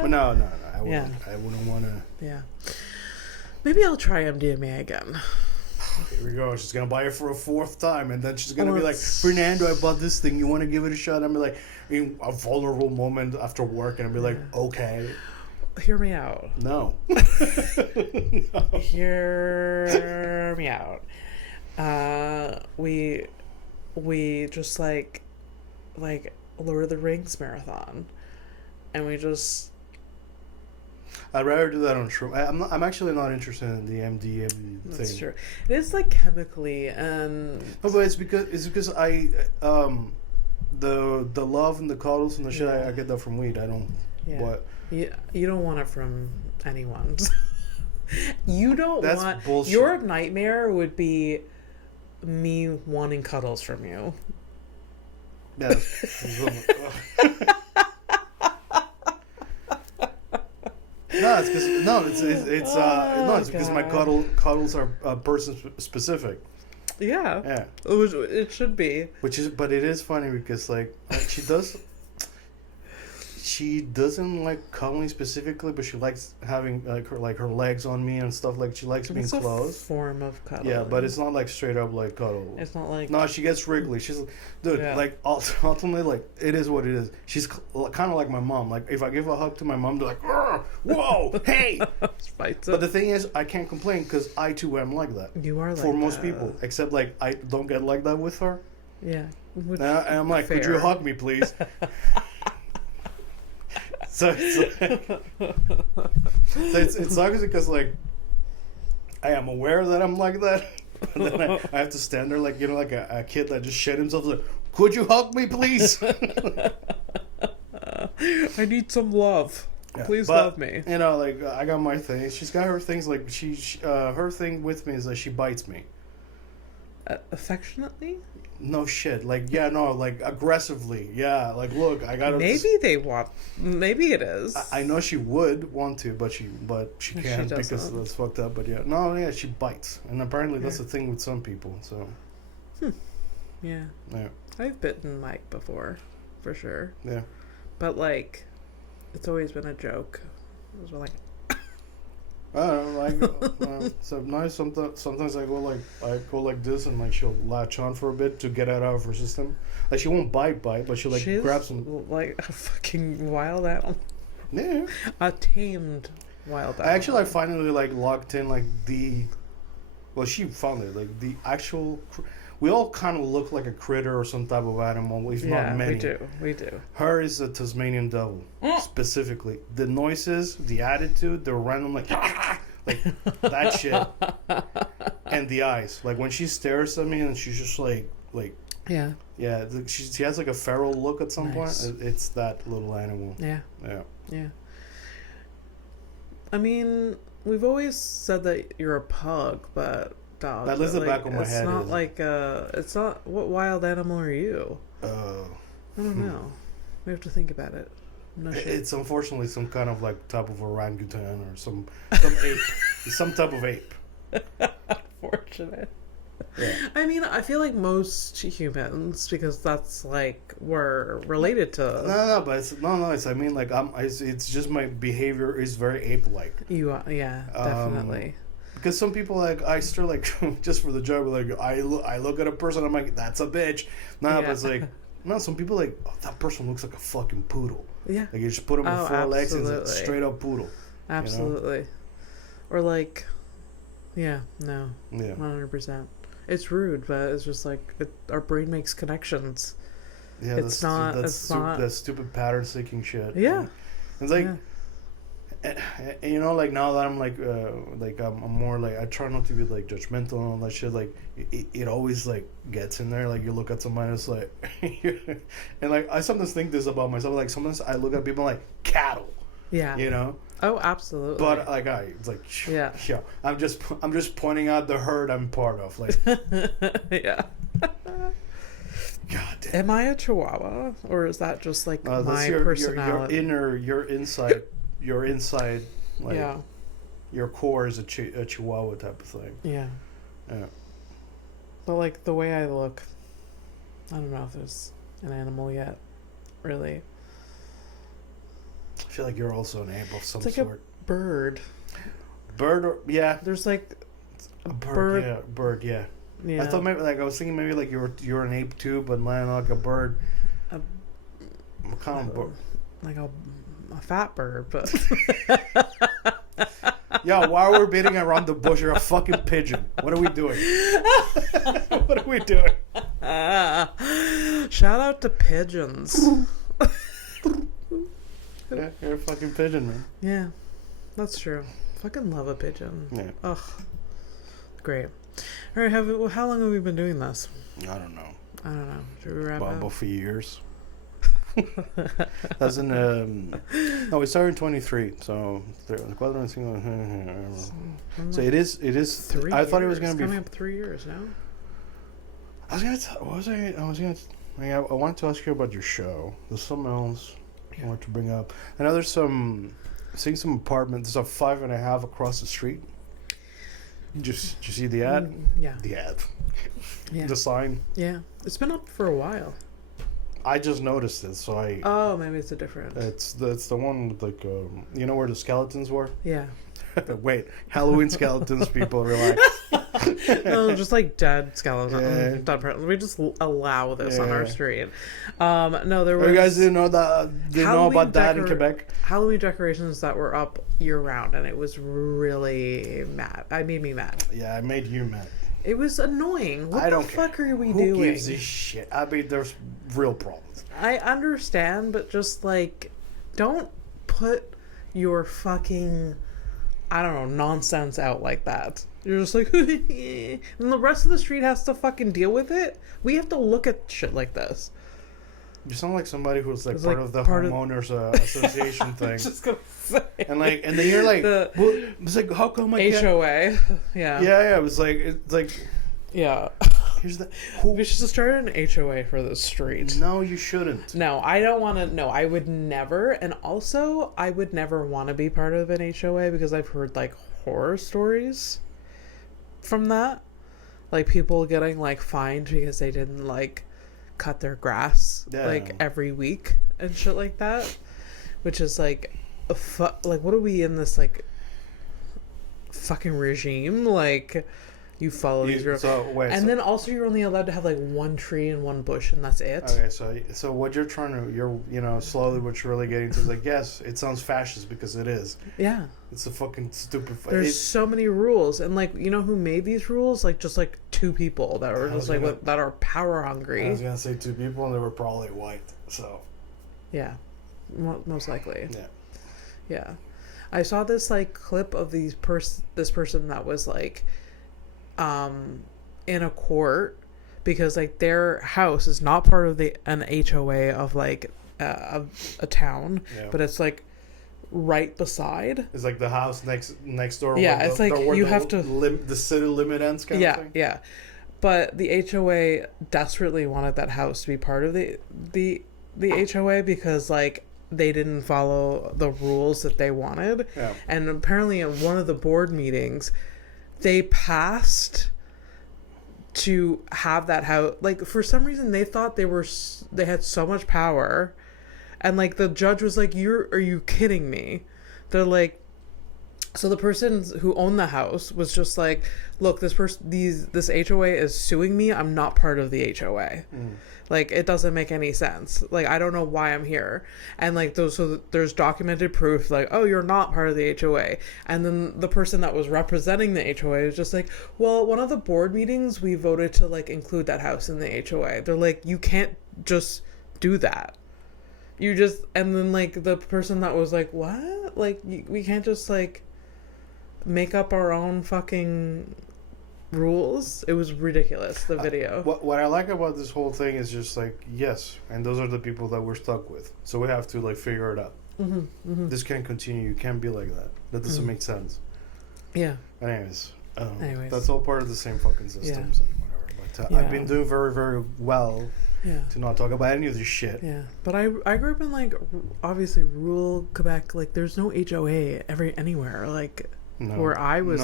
But no. I wouldn't want to. Yeah. Maybe I'll try MDMA again. Here we go. She's gonna buy it for a 4th time, and then she's gonna be like, "Fernando, I bought this thing. You want to give it a shot?" And I'm like, in a vulnerable moment after work, and I'll be like, "Okay." Hear me out. No. No. Hear me out. We just like Lord of the Rings marathon, and we just. I'd rather do that on shroom. I'm actually not interested in the MDMA thing. That's true. It is like chemically and. No, but it's because I the love and the cuddles and the shit I get that from weed. I don't. Yeah. What? You don't want it from anyone. You don't That's want. bullshit. Your nightmare would be me wanting cuddles from you. Yeah. It's because my cuddles are person specific. Yeah. It should be. But it is funny because like she doesn't like cuddling specifically, but she likes having her legs on me and stuff. Like she likes being close. It's a form of cuddle. Yeah, but it's not like straight up like cuddle. It's not like. No, she gets wriggly. She's like ultimately like it is what it is. She's kind of like my mom. Like if I give a hug to my mom, they're like, "Whoa, hey!" But the thing is, I can't complain because I too am like that. You are like for most people, except like I don't get like that with her. Yeah. And I'm like, "Could you hug me, please?" So it sucks because like I am aware that I'm like that, and then I have to stand there like like a kid that just shit himself. Like, could you hug me, please? I need some love. Please love me. Like I got my thing. She's got her things. Like her thing with me is that she bites me. Affectionately? No shit. Like like aggressively. Yeah. Like look, I gotta. Maybe it is. I know she would want to, but she can't because that's fucked up. But she bites, and apparently that's the thing with some people. So. Yeah. I've bitten Mike before, for sure. Yeah. But like, it's always been a joke. It was like. I don't know, so now sometimes I go like this and like she'll latch on for a bit to get out of her system. Like she won't bite, but she'll like grab some like a fucking wild animal. Yeah, a tamed wild animal. I finally like locked in like she found it like the actual. We all kind of look like a critter or some type of animal, if not many. We do. Her is a Tasmanian devil, specifically. The noises, the attitude, the random like that shit, and the eyes. Like when she stares at me and she's just like. Yeah. Yeah, she has like a feral look at some point. It's that little animal. Yeah. Yeah. I mean, we've always said that you're a pug, but. Dog, that lives in the back of my head. It's not like it's not. What wild animal are you? I don't know. We have to think about it. No shit. It's unfortunately some kind of like type of orangutan or some ape, some type of ape. Unfortunate. Yeah. I mean, I feel like most humans, because that's like we're related to. No, but it's. I mean, like it's just my behavior is very ape-like. You are, yeah, definitely. Because some people like I still like just for the joke, like I look at a person, I'm like that's a bitch. Nah, but it's like no. Some people like that person looks like a fucking poodle. Yeah. Like you just put them in four legs and it's a straight up poodle. Absolutely. You know? Or like, yeah, no, 100%. It's rude, but it's just like our brain makes connections. Yeah, it's not. That stupid pattern seeking shit. Yeah. It's like. And, you know, like now that I'm like I'm more like I try not to be like judgmental and all that shit. Like it always like gets in there. Like you look at somebody, it's like, and like I sometimes think this about myself. Like sometimes I look at people like cattle. Yeah. You know. Oh, absolutely. But like it's like yeah. I'm just pointing out the herd I'm part of. Like yeah. God damn. Am I a Chihuahua, or is that just like my personality? Your inside, like your core is a Chihuahua type of thing. Yeah. Yeah. But like the way I look, I don't know if there's an animal yet, really. I feel like you're also an ape of some sort. A bird. Bird, or yeah. There's like a bird. Yeah, bird. Yeah. I thought maybe like I was thinking maybe like you're an ape too, but like a bird. What kind of bird? Like a fat bird, but yeah, while we're beating around the bush, you're a fucking pigeon. What are we doing? What are we doing? Shout out to pigeons. Yeah, you're a fucking pigeon, man. Yeah, that's true. Fucking love a pigeon. Yeah. Ugh. Great. All right, how long have we been doing this? I don't know. Should we wrap up? About for years. That's in no, we started in 23, so so it is 3 I thought years. it was gonna be coming up 3 years now. I wanted to ask you about your show. There's something else I wanted to bring up. I know there's seeing some apartments. There's a 5.5 across the street. Did you see the ad? Yeah. The ad. Yeah. The sign. Yeah, it's been up for a while. I just noticed it, so I. Oh, maybe it's a different. It's the one with like you know where the skeletons were. Yeah. Wait, Halloween skeletons, people relax. No, just like dead skeletons. Yeah. Dead person. We just allow this on our street. No, there was. You guys didn't know that? Didn't know about that in Quebec? Halloween decorations that were up year round, and it was really mad. It made me mad. Yeah, I made you mad. It was annoying. What the fuck are we doing? Who gives a shit? I mean, there's real problems. I understand, but just like, don't put your fucking, I don't know, nonsense out like that. You're just like, and the rest of the street has to fucking deal with it. We have to look at shit like this. You sound like somebody who's like part of the homeowners association thing. Just gonna say. And then you're like, it's like, how come I can't? HOA. Yeah. Yeah. It's like. Yeah. Here's the. We should start an HOA for the street. No, you shouldn't. No, I don't want to. No, I would never. And also, I would never want to be part of an HOA because I've heard like horror stories from that. Like people getting like fined because they didn't like cut their grass like every week and shit like that, which is like like what are we in this like fucking regime? Like you follow these rules, and then also you're only allowed to have like one tree and one bush and that's it. Okay, so what you're trying to slowly what you're really getting to is like, yes, it sounds fascist because it is. Yeah, it's a fucking stupid. There's so many rules, and like you know who made these rules? Like just like two people that are just like that are power hungry. I was gonna say two people, and they were probably white. So yeah, most likely. Yeah. I saw this like clip of this person that was like in a court because like their house is not part of an HOA of like a town, but it's like right beside. It's like the house next door. Yeah, it's like you have to the city limit ends kind of thing. Yeah. But the HOA desperately wanted that house to be part of the HOA because like they didn't follow the rules that they wanted. Yeah. And apparently in one of the board meetings they passed to have that house. Like, for some reason, they thought they had so much power. And, like, the judge was like, are you kidding me? They're like, so the person who owned the house was just like, look, this HOA is suing me. I'm not part of the HOA. Like, it doesn't make any sense. Like, I don't know why I'm here. And, like, so there's documented proof, like, oh, you're not part of the HOA. And then the person that was representing the HOA was just like, well, one of the board meetings, we voted to, like, include that house in the HOA. They're like, you can't just do that. And then, like, the person that was like, what? Like, we can't just, like, make up our own fucking rules. It was ridiculous, the video. What I like about this whole thing is just like, yes, and those are the people that we're stuck with, so we have to like figure it out. This can't continue. You can't be like that doesn't make sense. Anyways, that's all part of the same fucking systems and whatever, but I've been doing very, very well to not talk about any of this shit. But I grew up in, like, obviously rural Quebec. Like, there's no HOA anywhere, like, where I was.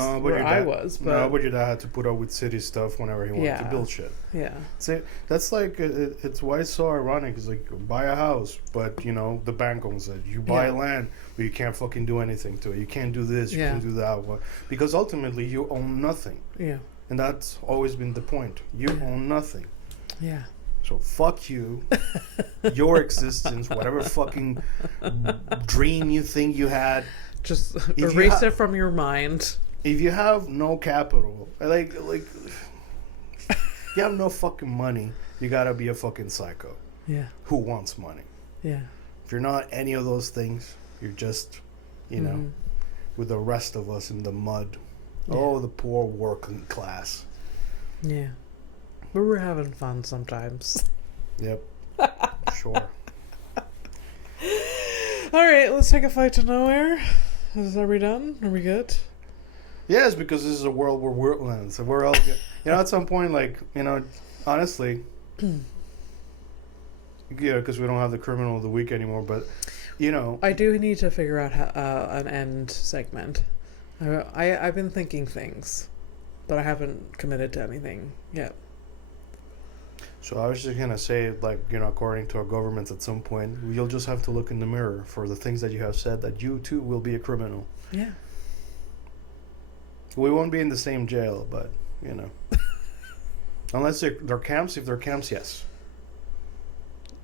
But your dad had to put up with city stuff whenever he wanted to build shit. See, that's like, it's why it's so ironic. It's like, buy a house, but, you know, the bank owns it. You buy land, but you can't fucking do anything to it. You can't do this, you can't do that. Because ultimately, you own nothing. And that's always been the point. You own nothing. So fuck you, your existence, whatever fucking dream you think you had. Just erase it from your mind. If you have no capital, like you have no fucking money, you gotta be a fucking psycho. Who wants money? If you're not any of those things, you're just, you know, with the rest of us in the mud. Oh, the poor working class. But we're having fun sometimes. Yep. Sure. Alright, let's take a flight to nowhere. Are we done? Are we good? Yes, because this is a world where we're so we're all, you know, at some point, like, you know, honestly, because we don't have the criminal of the week anymore, but, you know, I do need to figure out an end segment. I've been thinking things, but I haven't committed to anything yet. So I was just going to say, like, you know, according to our governments, at some point, you'll just have to look in the mirror for the things that you have said, that you too will be a criminal. We won't be in the same jail, but, you know. Unless they're camps. If they're camps, yes.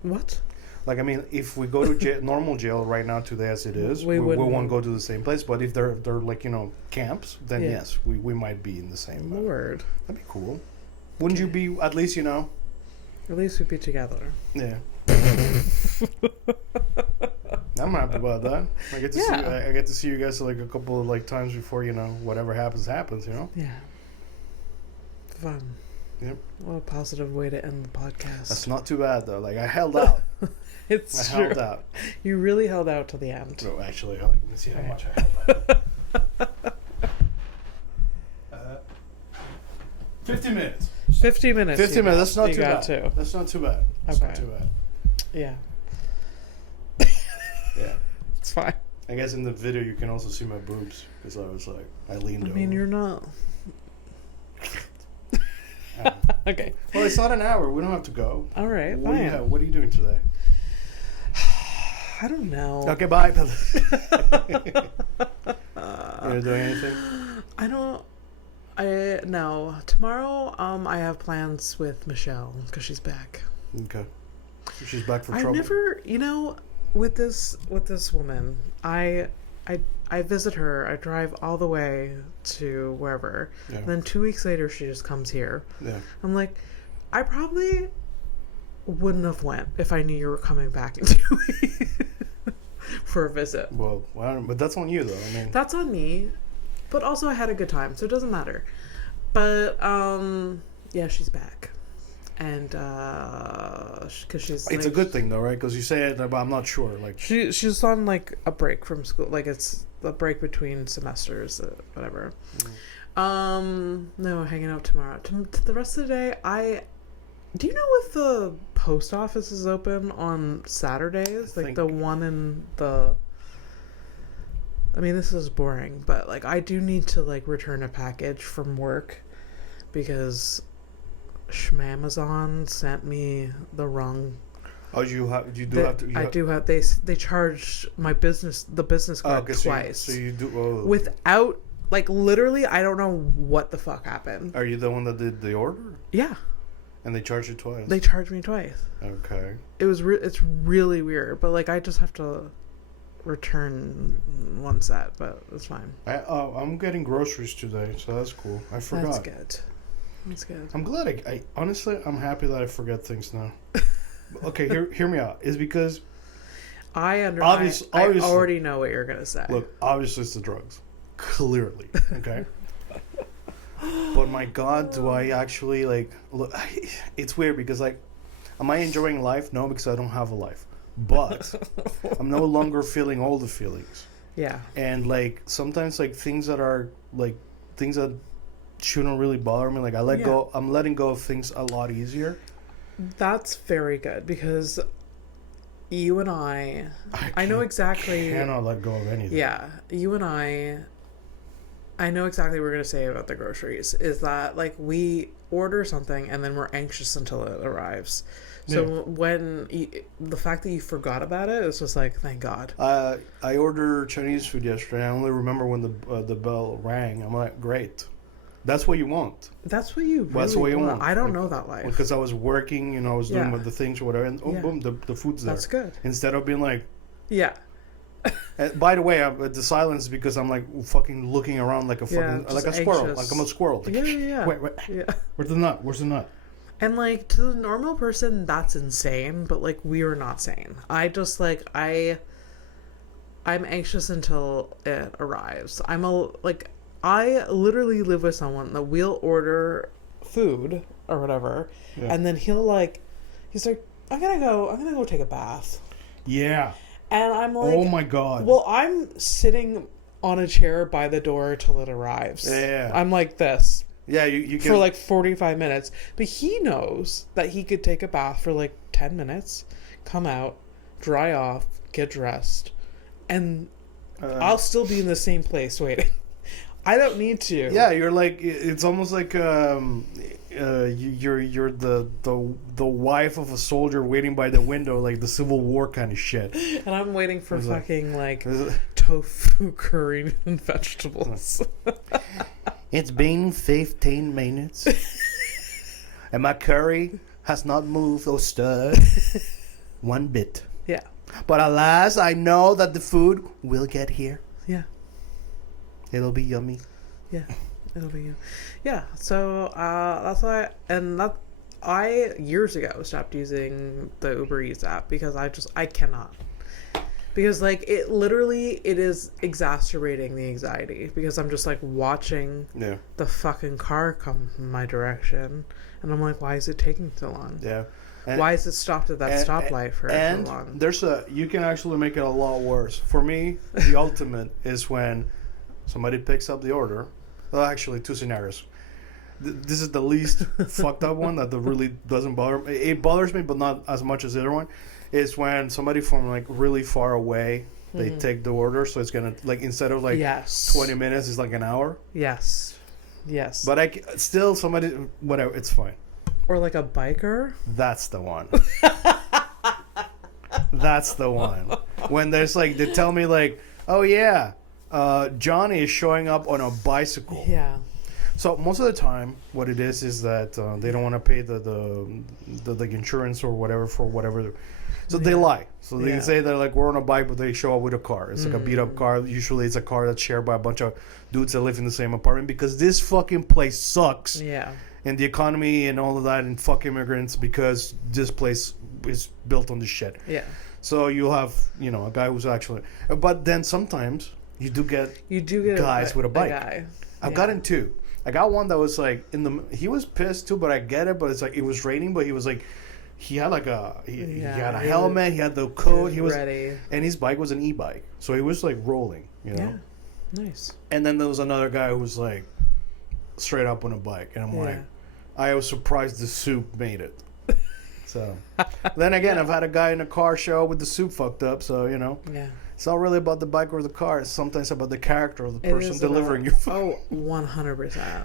What? Like, I mean, if we go to normal jail right now today as it is, we won't go to the same place. But if they're like, you know, camps, then yes, we might be in the same. Lord. That'd be cool. Wouldn't you be, at least, you know? At least we'd be together. Yeah. I'm happy about that. I get to see you guys like a couple of like times before, you know, whatever happens, you know? Fun. Yep. What a positive way to end the podcast. That's not too bad though. Like, I held out. I held out. You really held out to the end. No, actually, let me see how much I held out. 50 minutes. 50 minutes. 50 minutes. That's not too bad. Too. That's not too bad. That's not too bad. Yeah. Yeah. It's fine. I guess in the video you can also see my boobs because I was like, I leaned over. I mean, you're not. Okay. Well, it's not an hour. We don't have to go. All right. What are you doing today? I don't know. Okay, bye. You gonna do anything? No. Tomorrow, I have plans with Michelle because she's back. Okay. She's back for trouble. I never, you know, with this woman, I visit her. I drive all the way to wherever. Yeah. And then 2 weeks later, she just comes here. Yeah. I'm like, I probably wouldn't have went if I knew you were coming back in 2 weeks for a visit. Well, but that's on you, though. I mean, that's on me. But also, I had a good time, so it doesn't matter. But yeah, she's back. And because she's it's a good thing though, right? Because you say it, but I'm not sure. Like she's on like a break from school, like it's a break between semesters, whatever. No, hanging out tomorrow. To the rest of the day, do you know if the post office is open on Saturdays? Like the one in the. I mean, this is boring, but like I do need to like return a package from work because Schmamazon sent me the wrong. Oh, I do have. They charged the business card twice. So you do. Oh. Without, like, literally, I don't know what the fuck happened. Are you the one that did the order? Yeah. And they charged you twice? They charged me twice. Okay. It's really weird, but, like, I just have to return one set, but it's fine. I'm getting groceries today, so that's cool. I forgot. That's good. I'm glad I honestly, I'm happy that I forget things now. Okay, hear me out. It's because I already know what you're going to say. Look, obviously it's the drugs. Clearly. Okay? But my God, do I actually, like, look, it's weird because, like, am I enjoying life? No, because I don't have a life. But I'm no longer feeling all the feelings. Yeah. And, like, sometimes, like, things that shouldn't really bother me, like, I'm letting go of things a lot easier. That's very good because you and I know exactly. Cannot let go of anything. Yeah. You and I know exactly what we're going to say about the groceries is that, like, we order something and then we're anxious until it arrives. So when the fact that you forgot about it, it's just like, thank God. I ordered Chinese food yesterday. I only remember when the bell rang. I'm like, great. That's what you want. That's what you really want. I don't know that life. Because I was working, I was doing with the things or whatever, and boom, the food's there. That's good. Instead of being like... Yeah. By the way, the silence because I'm like fucking looking around like a fucking like a squirrel, anxious. like I'm a squirrel. Like, yeah. Wait. Yeah. Where's the nut? Where's the nut? And, like, to the normal person, that's insane. But, like, we are not sane. I just, like, I'm anxious until it arrives. I literally live with someone that we'll order food or whatever, and then he's like, I'm gonna go take a bath. Yeah. And I'm like, oh my God. Well, I'm sitting on a chair by the door till it arrives. Yeah. I'm like this. Yeah, you can... for like 45 minutes. But he knows that he could take a bath for like 10 minutes, come out, dry off, get dressed, and I'll still be in the same place waiting. I don't need to. Yeah, you're like, it's almost like you're the wife of a soldier waiting by the window, like the Civil War kind of shit. And I'm waiting for fucking like tofu curry and vegetables. It's been 15 minutes, and my curry has not moved or stirred one bit. Yeah. But alas, I know that the food will get here. Yeah. It'll be yummy. Yeah, it'll be yummy. Yeah, so that's why, and that I years ago stopped using the Uber Eats app because I cannot. Because, like, it is exacerbating the anxiety because I'm just like watching the fucking car come my direction and I'm like, why is it taking so long? Yeah. Why is it stopped at that stoplight for so long? You can actually make it a lot worse. For me, the ultimate is when somebody picks up the order. Well, actually, two scenarios. This is the least fucked up one that really doesn't bother me. It bothers me, but not as much as the other one. Is when somebody from like really far away, they take the order, so it's gonna like instead of like 20 minutes, it's like an hour. Yes. But still somebody, whatever, it's fine. Or like a biker. That's the one. That's the one. When there's like they tell me like, oh yeah, Johnny is showing up on a bicycle. Yeah. So most of the time, what it is that they don't want to pay the insurance or whatever for whatever. So they lie. So they can say they're like, we're on a bike, but they show up with a car. It's like a beat up car. Usually it's a car that's shared by a bunch of dudes that live in the same apartment because this fucking place sucks. Yeah. And the economy and all of that and fuck immigrants because this place is built on this shit. Yeah. So you'll have, a guy who's actually... But then sometimes you do get guys with a bike. I've gotten two. I got one that was like he was pissed too, but I get it. But it's like it was raining, but he was like, he had like he had a helmet, he had the coat, he was ready, and his bike was an e-bike, so he was like rolling, Yeah, nice. And then there was another guy who was like straight up on a bike, and I'm like, I was surprised the soup made it. So then again, I've had a guy in a car show with the soup fucked up, so Yeah. It's not really about the bike or the car. It's sometimes about the character of the person delivering your food. Oh, 100%.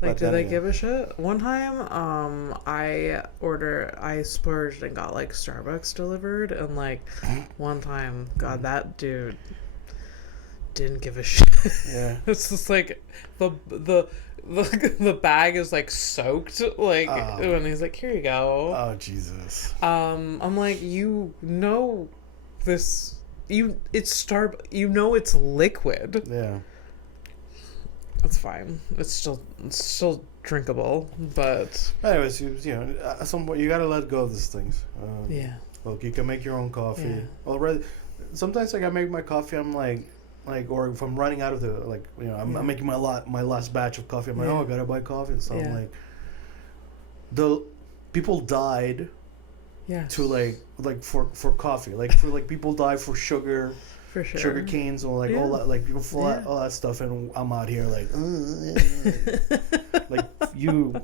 Like, do they give a shit? One time, I splurged and got, like, Starbucks delivered. And, like, one time, God, that dude didn't give a shit. Yeah. It's just, like, the bag is, like, soaked. Like, when he's like, here you go. Oh, Jesus. I'm like, you know this... it's liquid. Yeah. It's fine. It's still drinkable, but anyways, at some point you gotta let go of these things. Yeah. Look, you can make your own coffee. Yeah. Already, sometimes like I make my coffee. I'm like, or if I'm running out of I'm making my last batch of coffee. I'm like, I gotta buy coffee. So I'm like, the people died. Yeah. To like for coffee, for people die for sugar, for sure, sugar canes or all that all that stuff, and I'm out here like you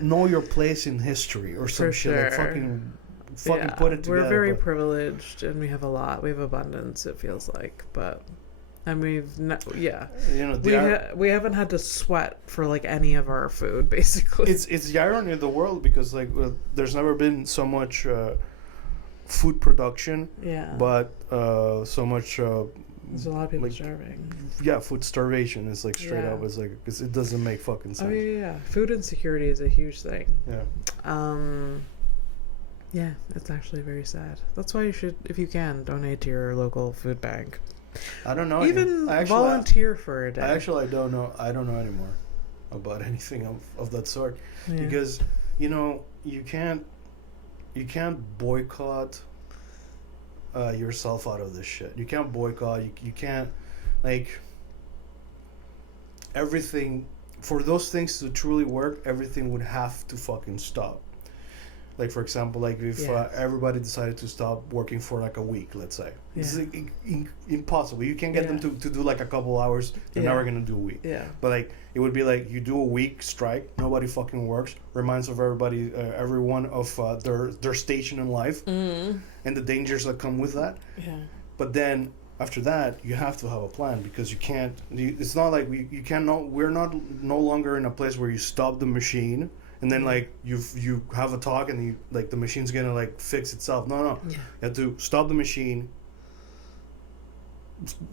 know your place in history or some shit. Sure. Like fucking put it together. We're very privileged and we have abundance. It feels like, but. And we haven't had to sweat for like any of our food, basically. It's the irony of the world because there's never been so much food production. Yeah. But so much. There's a lot of people starving. Yeah, food starvation is straight up. It's because it doesn't make fucking sense. Oh yeah. Food insecurity is a huge thing. Yeah. Yeah, it's actually very sad. That's why you should, if you can, donate to your local food bank. I don't know. Even volunteer for a day. I don't know. I don't know anymore about anything of that sort because you can't boycott yourself out of this shit. You can't boycott. You can't everything for those things to truly work. Everything would have to fucking stop. Like, for example, if everybody decided to stop working for a week, let's say. Yeah. It's impossible. You can't get them to do a couple hours. They're never going to do a week. Yeah. But it would be you do a week strike, nobody fucking works, reminds of everyone of their station in life and the dangers that come with that. Yeah. But then after that, you have to have a plan because you can't. It's not like you cannot. We're no longer in a place where you stop the machine. And then you have a talk and the machine's gonna fix itself. No. Yeah. You have to stop the machine,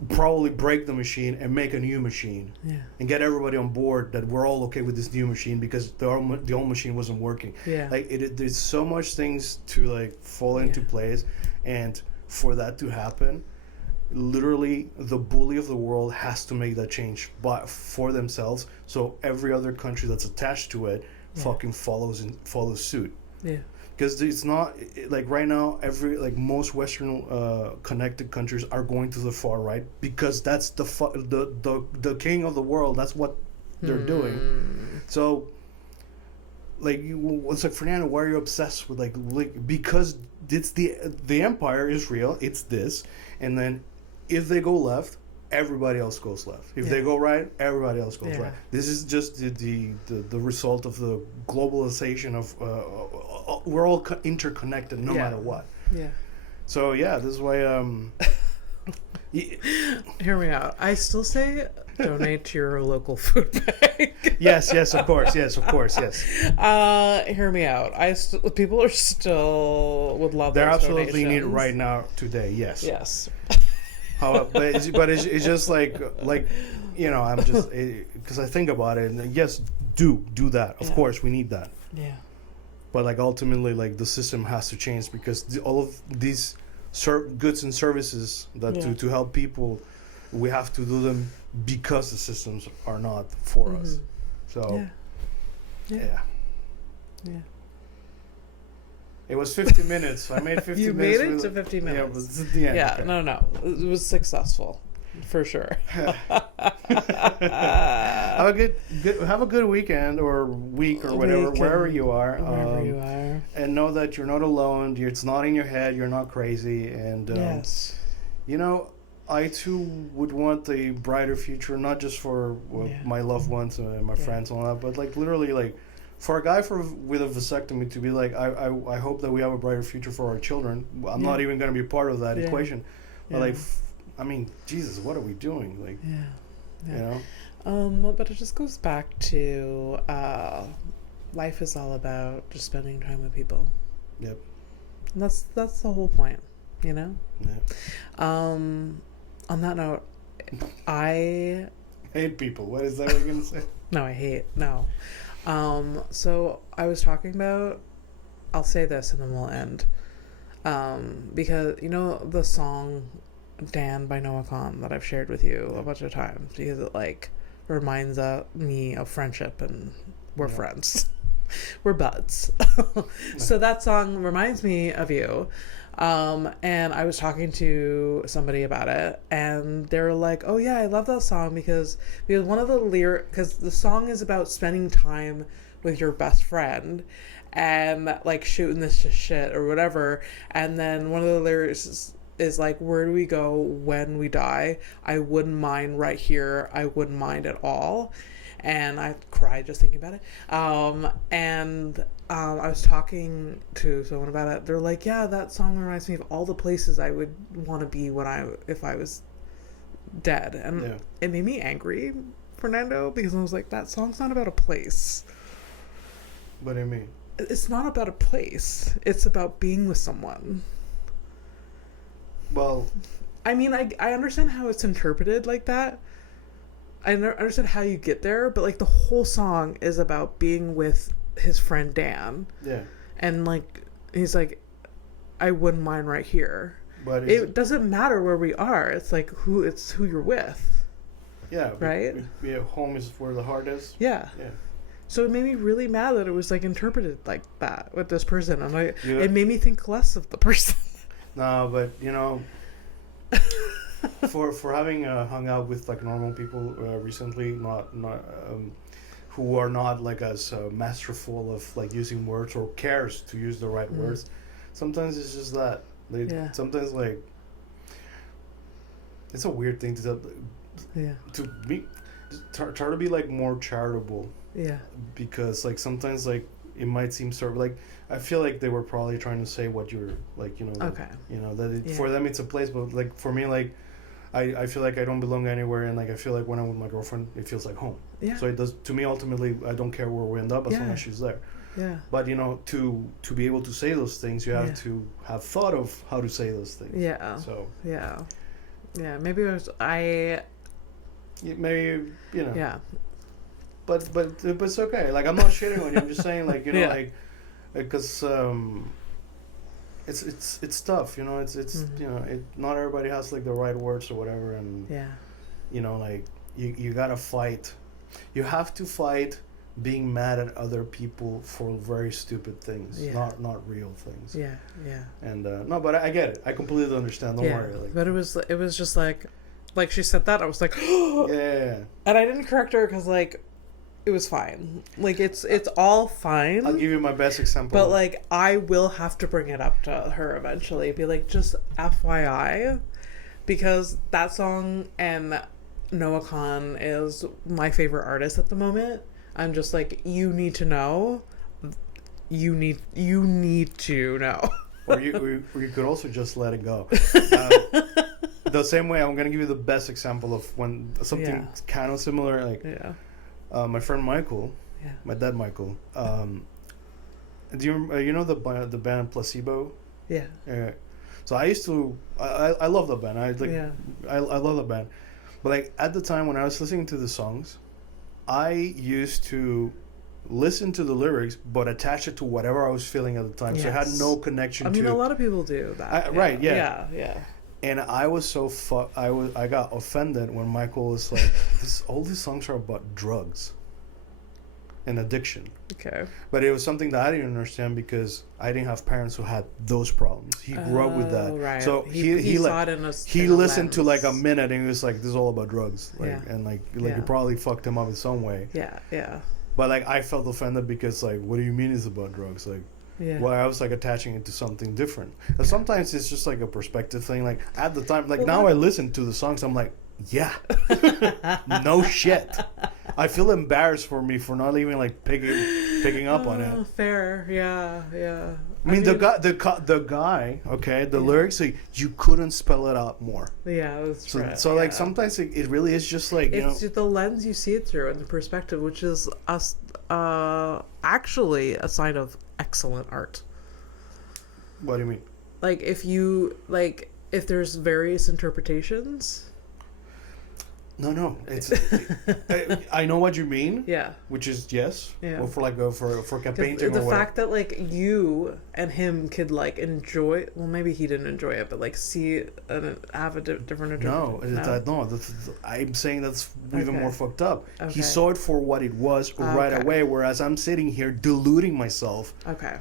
probably break the machine and make a new machine. Yeah. And get everybody on board that we're all okay with this new machine because the old machine wasn't working. Yeah. There's so much things to fall into place, and for that to happen, literally the bully of the world has to make that change for themselves. So every other country that's attached to it. Fucking follows suit. Yeah. Because it's not right now. Most Western connected countries are going to the far right because that's the king of the world. That's what they're doing. So, it's Fernando, why are you obsessed with because it's the empire is real. It's this, and then if they go left. Everybody else goes left. If they go right, everybody else goes right. This is just the result of the globalization of we're all interconnected no matter what. Yeah. So this is why. Hear me out. I still say donate to your local food bank. Yes, of course. Yes. Hear me out. People are still would love. They're absolutely needed right now today. Yes. Yes. But it's just I'm just because I think about it and yes, do that. Of course, we need that. Yeah. But ultimately, the system has to change because all of these goods and services that to help people, we have to do them because the systems are not for us. So. Yeah. It was 50 minutes. I made 50 you minutes. You made it to 50 minutes. Yeah, it was at the end. Yeah, okay. No. It was successful. For sure. Have a good weekend or week or whatever, wherever you are. And know that you're not alone. It's not in your head. You're not crazy. And, yes. I too would want a brighter future, not just for my loved ones and my friends and all that, but literally for a guy with a vasectomy to be I hope that we have a brighter future for our children. I'm not even going to be part of that equation. But I mean, Jesus, what are we doing? Like, you know? But it just goes back to life is all about just spending time with people. Yep. And that's the whole point, you know? Yeah. On that note, I hate people. What is that what you're gonna say? No. So I was talking about, I'll say this and then we'll end. Because you know the song Dan by Noah Kahn that I've shared with you a bunch of times, because it like reminds me of friendship, and we're friends. We're buds. So that song reminds me of you. And I was talking to somebody about it, and they were like, oh yeah, I love that song because one of the lyrics, because the song is about spending time with your best friend and like shooting this shit or whatever, and then one of the lyrics is like, where do we go when we die? I wouldn't mind right here. I wouldn't mind at all. And I cried just thinking about it. I was talking to someone about it. They're like, yeah, that song reminds me of all the places I would want to be if I was dead. And it made me angry, Fernando, because I was like, that song's not about a place. What do you mean? It's not about a place. It's about being with someone. Well, I mean, I understand how it's interpreted like that. I understand how you get there, but like the whole song is about being with his friend Dan. Yeah. And like he's like, I wouldn't mind right here. But it doesn't matter where we are. It's like who you're with. Yeah. Right? Home is where the heart is. Yeah. Yeah. So it made me really mad that it was like interpreted like that with this person. I'm like, it made me think less of the person. No, but you know, for having hung out with like normal people recently, not who are not like as masterful of like using words or cares to use the right words. Sometimes it's just that. Sometimes like it's a weird thing to be try to be like more charitable. Yeah. Because like sometimes like it might seem sort of like I feel like they were probably trying to say what you're like, you know. Okay. You know that for them it's a place, but like for me, like I feel like I don't belong anywhere, and like I feel like when I'm with my girlfriend, it feels like home. Yeah. So it does to me. Ultimately, I don't care where we end up as long as she's there. Yeah. But you know, to be able to say those things, you have to have thought of how to say those things. Yeah. So. Yeah. Yeah. Maybe maybe you know. Yeah. But it's okay. Like I'm not shitting on you. I'm just saying, like you know, like because it's tough. You know, it's you know, not everybody has like the right words or whatever, and you know, like you gotta fight. You have to fight being mad at other people for very stupid things, not real things. Yeah, yeah. And no, but I get it. I completely understand. Don't worry. Like, but it was just like she said that I was like, yeah. And I didn't correct her because like. It was fine. Like it's all fine. I'll give you my best example. But like I will have to bring it up to her eventually. Be like, just FYI, because that song and Noah Kahn is my favorite artist at the moment. I'm just like, you need to know. You need to know. Or you could also just let it go. The same way, I'm gonna give you the best example of when something kind of similar, like. Yeah. My friend Michael, my dad Michael. Do you know the band Placebo? Yeah. So I used to I love the band. I love the band, but like at the time when I was listening to the songs, I used to listen to the lyrics but attach it to whatever I was feeling at the time. Yes. So I had no connection. I mean, a lot of people do that. Right? Yeah. Yeah. And I was so I got offended when Michael was like, all these songs are about drugs and addiction. Okay. But it was something that I didn't understand because I didn't have parents who had those problems. He grew up with that. Right. So he saw it he listened to like a minute and he was like, this is all about drugs. Like, and like it probably fucked him up in some way. Yeah, yeah. But like I felt offended because like, what do you mean it's about drugs? Like, well, I was like attaching it to something different. And sometimes it's just like a perspective thing. Like at the time, like now I listen to the songs, I'm like, yeah, no shit. I feel embarrassed for me for not even like picking picking up on it. Fair, yeah. I mean, the guy, okay, the lyrics, like, you couldn't spell it out more. Yeah, that's right. So like, sometimes it really is just like, it's the lens you see it through and the perspective, which is actually a sign of excellent art. What do you mean? Like, if there's various interpretations. No, it's I know what you mean. Yeah. Which is yes. Yeah. Or for painting. The fact that like you and him could like enjoy. Well, maybe he didn't enjoy it, but like see and have a different interpretation. No. I'm saying that's even more fucked up. Okay. He saw it for what it was right away, whereas I'm sitting here deluding myself. Okay.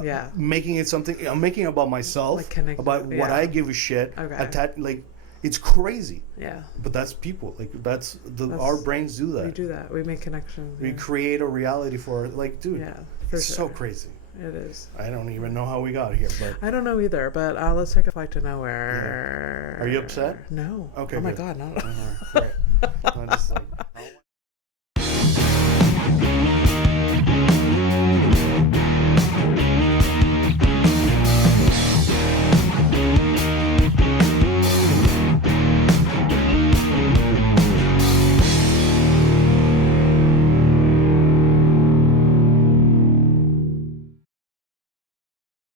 Yeah. Making it something. I'm making it about myself. Like about what I give a shit. Okay. It's crazy. Yeah. But that's people. Like that's our brains do that. We do that. We make connections. We create a reality for it. Like, dude. Yeah. It's so crazy. It is. I don't even know how we got here, but I don't know either. But let's take a flight to nowhere. Yeah. Are you upset? No. Okay. Oh my god, no. Right. I'm just like.